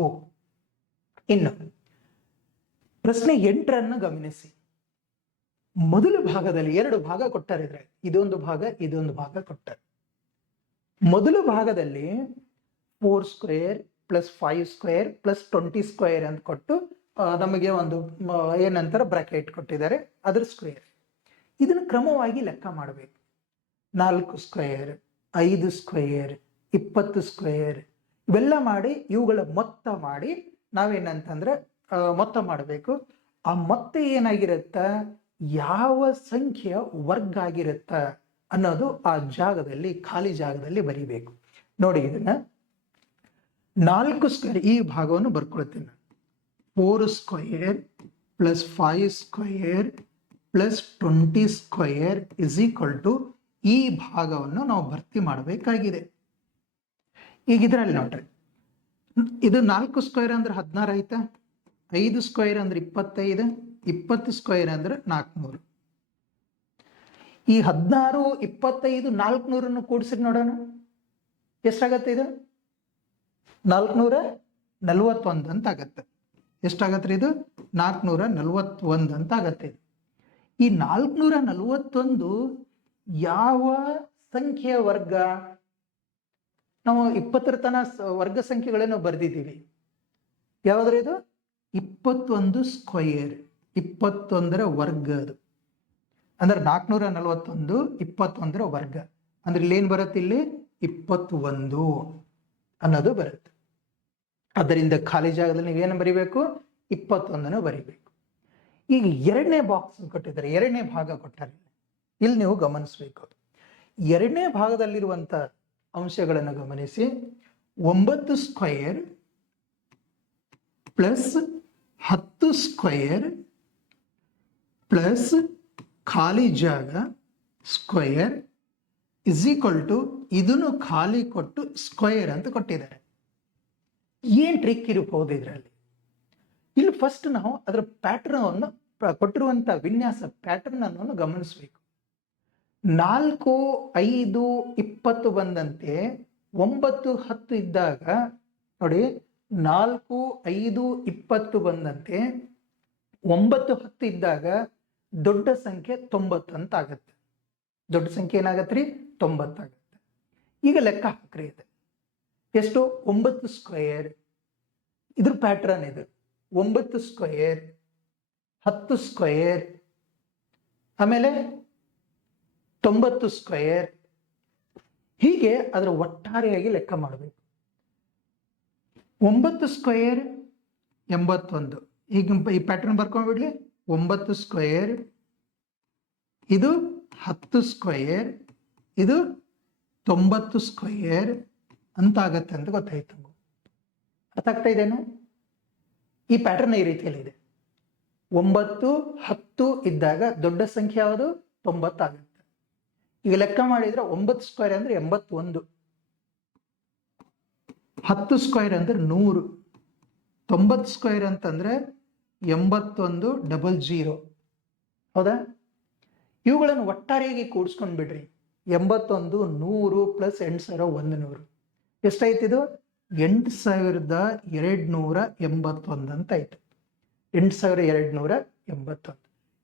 ಇನ್ನು ಪ್ರಶ್ನೆ 8ರನ್ನು ಗಮನಿಸಿ. ಮೊದಲ ಭಾಗದಲ್ಲಿ 2 ಭಾಗ ಕೊಟ್ಟರಿದ್ರೆ, ಇದೊಂದು ಭಾಗ ಇದೊಂದು ಭಾಗ ಕೊಟ್ಟರು. ಮೊದಲ ಭಾಗದಲ್ಲಿ 4² ಪ್ಲಸ್ 5² ಪ್ಲಸ್ 20² ಅಂತ ಕೊಟ್ಟು ನಮಗೆ ಒಂದು ಏನಂತಾರೆ ಬ್ರಾಕೆಟ್ ಕೊಟ್ಟಿದ್ದಾರೆ, ಅದ್ರ ಸ್ಕ್ವೇರ್. ಇದನ್ನು ಕ್ರಮವಾಗಿ ಲೆಕ್ಕ ಮಾಡಬೇಕು. 4², 5², 20² ಇವೆಲ್ಲ ಮಾಡಿ ಇವುಗಳ ಮೊತ್ತ ಮಾಡಿ ನಾವೇನಂತಂದ್ರೆ ಮೊತ್ತ ಮಾಡಬೇಕು. ಆ ಮೊತ್ತ ಏನಾಗಿರುತ್ತ, ಯಾವ ಸಂಖ್ಯೆಯ ವರ್ಗ ಆಗಿರುತ್ತ ಅನ್ನೋದು ಆ ಜಾಗದಲ್ಲಿ, ಖಾಲಿ ಜಾಗದಲ್ಲಿ ಬರಿಬೇಕು. ನೋಡಿ, ಇದನ್ನ 4² ಈ ಭಾಗವನ್ನು ಬರ್ಕೊಳ್ತೀನಿ. 4² plus 5² plus 20² is equal to ಈ ಭಾಗವನ್ನು ನಾವು ಭರ್ತಿ ಮಾಡಬೇಕಾಗಿದೆ. ಈಗ ಇದರಲ್ಲಿ ನೋಡ್ರಿ, ಇದು 4² ಅಂದ್ರೆ 16 ಆಯ್ತಾ, 5² ಅಂದ್ರೆ 25, 20² ಅಂದ್ರೆ 400. ಈ 16, 25, 400 ಕೂಡಿಸಿ ನೋಡೋಣ ಎಷ್ಟಾಗತ್ತೆ. ಇದು 441 ಅಂತ ಆಗತ್ತೆ. ಎಷ್ಟಾಗತ್ರಿ ಇದು? 441 ಅಂತ ಆಗತ್ತೆ. ಈ 441 ಯಾವ ಸಂಖ್ಯೆಯ ವರ್ಗ? ನಾವು 20 ತನ ವರ್ಗ ಸಂಖ್ಯೆಗಳನ್ನು ಬರೆದಿದ್ದೀವಿ. ಯಾವ್ದ್ರ ಇದು? 21². 21ರ ವರ್ಗ ಅದು. ಅಂದ್ರೆ 441 21ರ ವರ್ಗ ಅಂದ್ರೆ ಇಲ್ಲೇನು ಬರುತ್ತೆ? ಇಲ್ಲಿ 21 ಅನ್ನೋದು ಬರುತ್ತೆ. ಅದರಿಂದ ಖಾಲಿ ಜಾಗದಲ್ಲಿ ನೀವೇನು ಬರಿಬೇಕು? 21 ಬರಿಬೇಕು. ಈಗ ಎರಡನೇ ಬಾಕ್ಸ್ ಕೊಟ್ಟಿದ್ದಾರೆ, ಎರಡನೇ ಭಾಗ ಕೊಟ್ಟಾರೆ. ಇಲ್ಲಿ ನೀವು ಗಮನಿಸಬೇಕು, ಎರಡನೇ ಭಾಗದಲ್ಲಿರುವಂತ ಅಂಶಗಳನ್ನು ಗಮನಿಸಿ. 9² ಪ್ಲಸ್ 10² ಪ್ಲಸ್ ಖಾಲಿ ಜಾಗ ಸ್ಕ್ವೇರ್ ಇಸ್ ಈಕ್ವಲ್ ಟು ಇದನ್ನು ಖಾಲಿ ಕೊಟ್ಟು ಸ್ಕ್ವೇರ್ ಅಂತ ಕೊಟ್ಟಿದ್ದಾರೆ. ಏನ್ ಟ್ರಿಕ್ ಇರಬಹುದು ಇದರಲ್ಲಿ? ಇಲ್ಲಿ ಫಸ್ಟ್ ನಾವು ಅದರ ಪ್ಯಾಟರ್ನ್ ಅನ್ನು, ಕೊಟ್ಟಿರುವಂತಹ ವಿನ್ಯಾಸ ಪ್ಯಾಟರ್ನ್ ಅನ್ನು ಗಮನಿಸಬೇಕು. 4, 5, 20 ಬಂದಂತೆ 9, 10 ಇದ್ದಾಗ ನೋಡಿ, 4, 5, 20 ಬಂದಂತೆ 9, 10 ಇದ್ದಾಗ ದೊಡ್ಡ ಸಂಖ್ಯೆ 90 ಅಂತ ಆಗತ್ತೆ. ದೊಡ್ಡ ಸಂಖ್ಯೆ ಏನಾಗತ್ರಿ? 90 ಆಗತ್ತೆ. ಈಗ ಲೆಕ್ಕ ಹಾಕ್ರಿ. ಇದೆ ಎಷ್ಟು? 9². ಇದ್ರ ಪ್ಯಾಟರ್ನ್ ಇದು. 9², 10², ಆಮೇಲೆ 90². ಹೀಗೆ ಅದರ ಒಟ್ಟಾರೆಯಾಗಿ ಲೆಕ್ಕ ಮಾಡಬೇಕು. 9² 81. ಈಗ ಈ ಪ್ಯಾಟರ್ನ್ ಬರ್ಕೊಂಡ್ಬಿಡ್ಲಿ. 9², ಇದು 10², ಇದು 90² ಅಂತ ಆಗತ್ತೆ ಅಂತ ಗೊತ್ತಾಯ್ತು. ಅರ್ಥ ಆಗ್ತಾ ಇದೆನಾ? ಈ ಪ್ಯಾಟರ್ನ್ ಈ ರೀತಿಯಲ್ಲಿ ಇದೆ. 9, 10 ಇದ್ದಾಗ ದೊಡ್ಡ ಸಂಖ್ಯೆ ಯಾವುದು? 90 ಆಗುತ್ತೆ. ಈಗ ಲೆಕ್ಕ ಮಾಡಿದ್ರೆ 9² ಅಂದ್ರೆ 81, 10² ಅಂದ್ರೆ 100, 90² ಅಂತಂದ್ರೆ 8100. ಹೌದಾ? ಇವುಗಳನ್ನು ಒಟ್ಟಾರೆಯಾಗಿ ಕೂಡಿಸ್ಕೊಂಡ್ ಬಿಡ್ರಿ. 81, 100 ಪ್ಲಸ್ 8100 ಎಷ್ಟಾಯ್ತಿದು? 8281 ಅಂತ ಆಯ್ತು. 8281.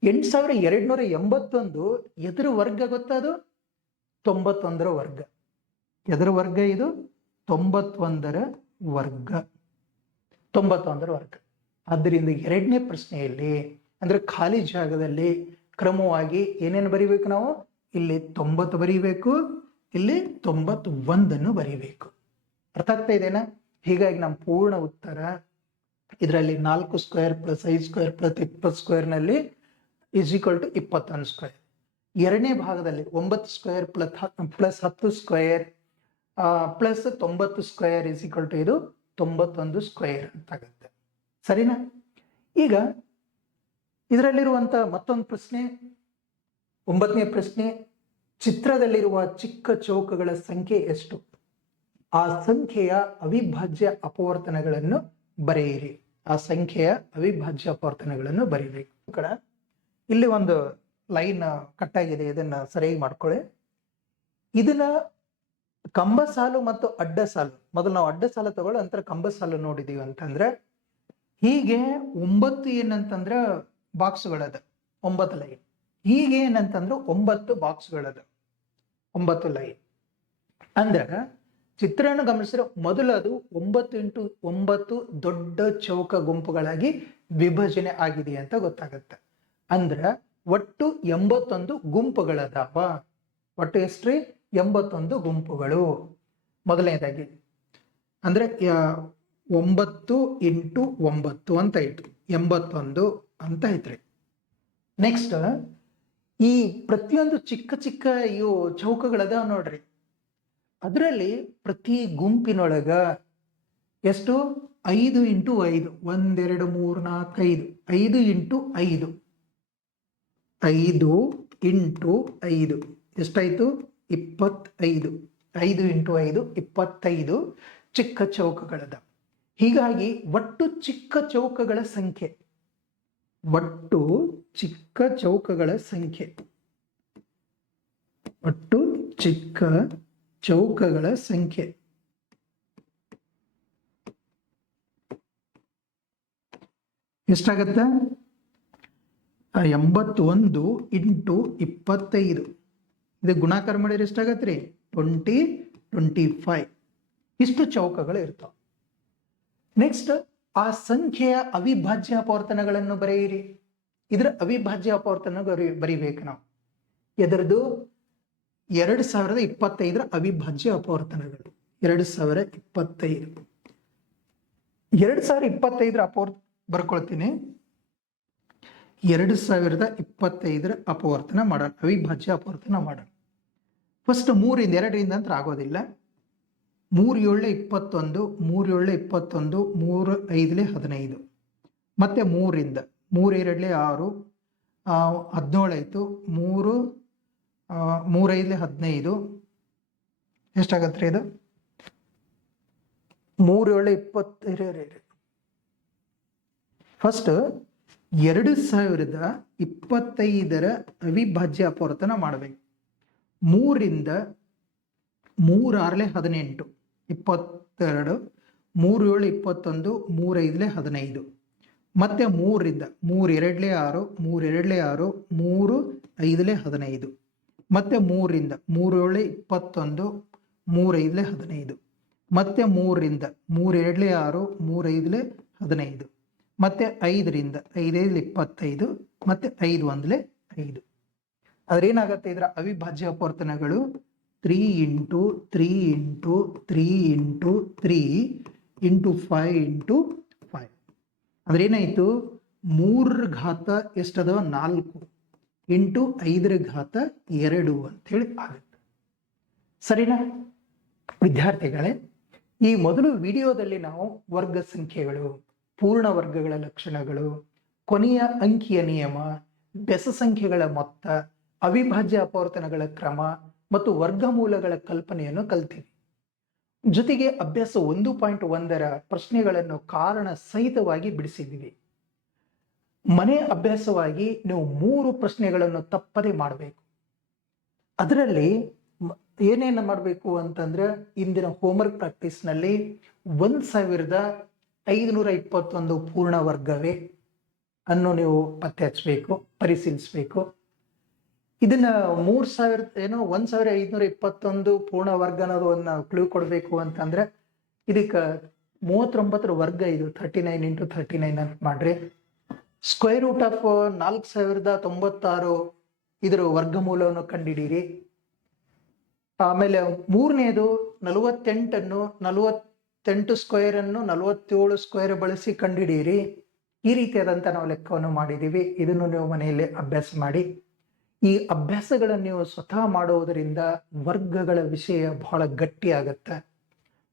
8281 ಎದುರು ವರ್ಗ ಗೊತ್ತದು? 91ರ ವರ್ಗ. ಎದರ ವರ್ಗ ಇದು? 91ರ ವರ್ಗ. 91ರ ವರ್ಗ. ಆದ್ದರಿಂದ ಎರಡನೇ ಪ್ರಶ್ನೆಯಲ್ಲಿ ಅಂದ್ರೆ ಖಾಲಿ ಜಾಗದಲ್ಲಿ ಕ್ರಮವಾಗಿ ಏನೇನು ಬರಿಬೇಕು ನಾವು? ಇಲ್ಲಿ 90 ಬರೀಬೇಕು, ಇಲ್ಲಿ 91 ಬರೀಬೇಕು. ಅರ್ಥ ಆಗ್ತಾ ಇದೆನಾ? ಹೀಗಾಗಿ ನಮ್ಮ ಪೂರ್ಣ ಉತ್ತರ ಇದರಲ್ಲಿ 4² ಪ್ಲಸ್ 5² ಪ್ಲಸ್ 20² ನಲ್ಲಿ ಇಸ್ ಈಕ್ವಲ್ ಟು 21². ಎರಡನೇ ಭಾಗದಲ್ಲಿ 9² plus 10² plus 90² is equal to ಇದು 91² ಅಂತ ಆಗುತ್ತೆ. ಸರಿನಾ? ಈಗ ಇದರಲ್ಲಿರುವಂತ ಮತ್ತೊಂದು ಪ್ರಶ್ನೆ, 9ನೇ ಪ್ರಶ್ನೆ. ಚಿತ್ರದಲ್ಲಿರುವ ಚಿಕ್ಕ ಚೌಕಗಳ ಸಂಖ್ಯೆ ಎಷ್ಟು? ಆ ಸಂಖ್ಯೆಯ ಅವಿಭಾಜ್ಯ ಅಪವರ್ತನಗಳನ್ನು ಬರೆಯಿರಿ. ಆ ಸಂಖ್ಯೆಯ ಅವಿಭಾಜ್ಯ ಅಪವರ್ತನಗಳನ್ನು ಬರೀಬೇಕು. ಇಲ್ಲಿ ಒಂದು ಲೈನ್ ಕಟ್ ಆಗಿದೆ, ಇದನ್ನ ಸರಿಯಾಗಿ ಮಾಡ್ಕೊಳ್ಳಿ. ಇದನ್ನ ಕಂಬ ಸಾಲು ಮತ್ತು ಅಡ್ಡ ಸಾಲು, ಮೊದಲು ನಾವು ಅಡ್ಡ ಸಾಲು ತಗೊಳ್ಳೋ ನಂತರ ಕಂಬ ಸಾಲು ನೋಡಿದೀವಿ ಅಂತಂದ್ರೆ, ಹೀಗೆ 9 ಏನಂತಂದ್ರೆ ಬಾಕ್ಸ್ಗಳದ, 9 ಲೈನ್. ಹೀಗೆ ಏನಂತಂದ್ರೆ 9 ಬಾಕ್ಸ್ಗಳದ, 9 ಲೈನ್. ಅಂದ್ರೆ ಚಿತ್ರವನ್ನು ಗಮನಿಸಿದ್ರೆ ಮೊದಲು ಅದು 9x9 ದೊಡ್ಡ ಚೌಕ ಗುಂಪುಗಳಾಗಿ ವಿಭಜನೆ ಆಗಿದೆ ಅಂತ ಗೊತ್ತಾಗುತ್ತೆ. ಅಂದ್ರೆ ಒಟ್ಟು 81 ಗುಂಪುಗಳದಾವ. ಒಟ್ಟು ಎಷ್ಟ್ರಿ? 81 ಗುಂಪುಗಳು. ಮೊದಲನೇದಾಗಿ ಅಂದ್ರೆ 9x9 ಅಂತ ಐತ್ರಿ, 81 ಅಂತ ಐತ್ರಿ. ನೆಕ್ಸ್ಟ್ ಈ ಪ್ರತಿಯೊಂದು ಚಿಕ್ಕ ಚಿಕ್ಕ ಇವು ಚೌಕಗಳದಾವ ನೋಡ್ರಿ, ಅದರಲ್ಲಿ ಪ್ರತಿ ಗುಂಪಿನೊಳಗ ಎಷ್ಟು? 5x5, 1 2 3 4 5, 5x5, 5x5 ಎಷ್ಟಾಯ್ತು? 25. 5x5 25 ಚಿಕ್ಕ ಚೌಕಗಳದ. ಹೀಗಾಗಿ ಒಟ್ಟು ಚಿಕ್ಕ ಚೌಕಗಳ ಸಂಖ್ಯೆ, ಒಟ್ಟು ಚಿಕ್ಕ ಚೌಕಗಳ ಸಂಖ್ಯೆ, ಒಟ್ಟು ಚಿಕ್ಕ ಚೌಕಗಳ ಸಂಖ್ಯೆ ಎಷ್ಟಾಗತ್ತ? 81 × 25. ಇದು ಗುಣಾಕಾರ ಮಾಡಿದ್ರೆ ಎಷ್ಟಾಗತ್ರಿ? 20, 25. ಇಷ್ಟು ಚೌಕಗಳು ಇರ್ತಾವ. ನೆಕ್ಸ್ಟ್ ಆ ಸಂಖ್ಯೆಯ ಅವಿಭಾಜ್ಯ ಅಪವರ್ತನಗಳನ್ನು ಬರೆಯಿರಿ. ಇದರ ಅವಿಭಾಜ್ಯ ಅಪವರ್ತನ ಬರಿಬೇಕು ನಾವು. ಎದರದು? 2025 ಅವಿಭಾಜ್ಯ ಅಪವರ್ತನಗಳು. 2025 ಅಪವರ್ತ ಬರ್ಕೊಳ್ತೀನಿ. 2025 ಅಪವರ್ತನ ಮಾಡೋಣ, ಅವಿಭಾಜ್ಯ ಅಪವರ್ತನ ಮಾಡೋಣ. ಫಸ್ಟ್ 3 ರಿಂದ 2 ರಿಂದ ಅಂತ ಆಗೋದಿಲ್ಲ. 3 7 21, 3 7 21, 3 5 15, ಮತ್ತೆ 3 ರಿಂದ 3 2 6, 17 ಆಯ್ತು. 3 5 15 ಎಷ್ಟಾಗತ್ರಿ? ಇದು 3 7 20. ಫಸ್ಟ್ 2025 ಅವಿಭಾಜ್ಯ ಅಪವರ್ತನ ಮಾಡಬೇಕು. 3 ರಿಂದ 3 6 18, 22, 3 7 21, 3 5 15, ಮತ್ತೆ 3 ರಿಂದ 3 2 6, 3 2 6, 3 5 15, ಮತ್ತೆ 3 ರಿಂದ 3 7 21, 3 5 15, ಮತ್ತೆ 3 ರಿಂದ 3 2 6, 3 5 15, ಮತ್ತೆ 5 ರಿಂದ 5 5 25, ಮತ್ತೆ 5 1 5. ಆದ್ರೆ ಏನಾಗತ್ತೆ? ಇದರ ಅವಿಭಾಜ್ಯ ಅಪವರ್ತನಗಳು 3 × 3 × 3 × 3 × 5 × 5. ಅಂದ್ರೆ ಏನಾಯ್ತು? 3 ಘಾತ ಎಷ್ಟದವ? 4 × 5 ಘಾತ 2 ಅಂತ ಹೇಳಿ ಆಗುತ್ತೆ. ಸರಿನಾ ವಿದ್ಯಾರ್ಥಿಗಳೇ? ಈ ಮೊದಲು ವಿಡಿಯೋದಲ್ಲಿ ನಾವು ವರ್ಗ ಸಂಖ್ಯೆಗಳು, ಪೂರ್ಣ ವರ್ಗಗಳ ಲಕ್ಷಣಗಳು, ಕೊನೆಯ ಅಂಕಿಯ ನಿಯಮ, ಬೆಸ ಸಂಖ್ಯೆಗಳ ಮೊತ್ತ, ಅವಿಭಾಜ್ಯ ಅಪವರ್ತನಗಳ ಕ್ರಮ ಮತ್ತು ವರ್ಗಮೂಲಗಳ ಕಲ್ಪನೆಯನ್ನು ಕಲ್ತೀವಿ. ಜೊತೆಗೆ ಅಭ್ಯಾಸ 1.1 ಪ್ರಶ್ನೆಗಳನ್ನು ಕಾರಣ ಸಹಿತವಾಗಿ ಬಿಡಿಸಿದ್ದೀವಿ. ಮನೆ ಅಭ್ಯಾಸವಾಗಿ ನೀವು 3 ಪ್ರಶ್ನೆಗಳನ್ನು ತಪ್ಪದೆ ಮಾಡಬೇಕು. ಅದರಲ್ಲಿ ಏನೇನು ಮಾಡಬೇಕು ಅಂತಂದ್ರೆ, ಇಂದಿನ ಹೋಮ್ವರ್ಕ್ ಪ್ರಾಕ್ಟೀಸ್ನಲ್ಲಿ 1521 ಪೂರ್ಣ ವರ್ಗವೇ ಅನ್ನು ನೀವು ಪತ್ತೆ ಹಚ್ಚಬೇಕು, ಪರಿಶೀಲಿಸಬೇಕು. ಇದನ್ನ 1521 ಪೂರ್ಣ ವರ್ಗ ಅನ್ನೋದು ಒಂದು ಕ್ಲೂ ಕೊಡಬೇಕು ಅಂತಂದ್ರೆ, ಇದಕ್ಕೆ 39 ವರ್ಗ, ಇದು 39 × 39 ಅಂತ ಮಾಡ್ರಿ. ಸ್ಕ್ವೇರ್ ರೂಟ್ ಆಫ್ 4096 ಇದರ ವರ್ಗಮೂಲವನ್ನು ಕಂಡುಹಿಡೀರಿ. ಆಮೇಲೆ ಮೂರನೇದು 48 ಸ್ಕ್ವೇರ್ ಅನ್ನು 47 ಸ್ಕ್ವೇರ್ ಬಳಸಿ ಕಂಡುಹಿಡಿಯಿರಿ. ಈ ರೀತಿಯಾದಂಥ ನಾವು ಲೆಕ್ಕವನ್ನು ಮಾಡಿದ್ದೀವಿ. ಇದನ್ನು ನೀವು ಮನೆಯಲ್ಲಿ ಅಭ್ಯಾಸ ಮಾಡಿ. ಈ ಅಭ್ಯಾಸಗಳನ್ನು ನೀವು ಸ್ವತಃ ಮಾಡುವುದರಿಂದ ವರ್ಗಗಳ ವಿಷಯ ಬಹಳ ಗಟ್ಟಿಯಾಗತ್ತೆ.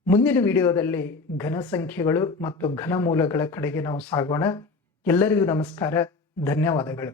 ಮುಂದಿನ ವಿಡಿಯೋದಲ್ಲಿ ಘನ ಸಂಖ್ಯೆಗಳು ಮತ್ತು ಘನಮೂಲಗಳ ಕಡೆಗೆ ನಾವು ಸಾಗೋಣ. ಎಲ್ಲರಿಗೂ ನಮಸ್ಕಾರ, ಧನ್ಯವಾದಗಳು.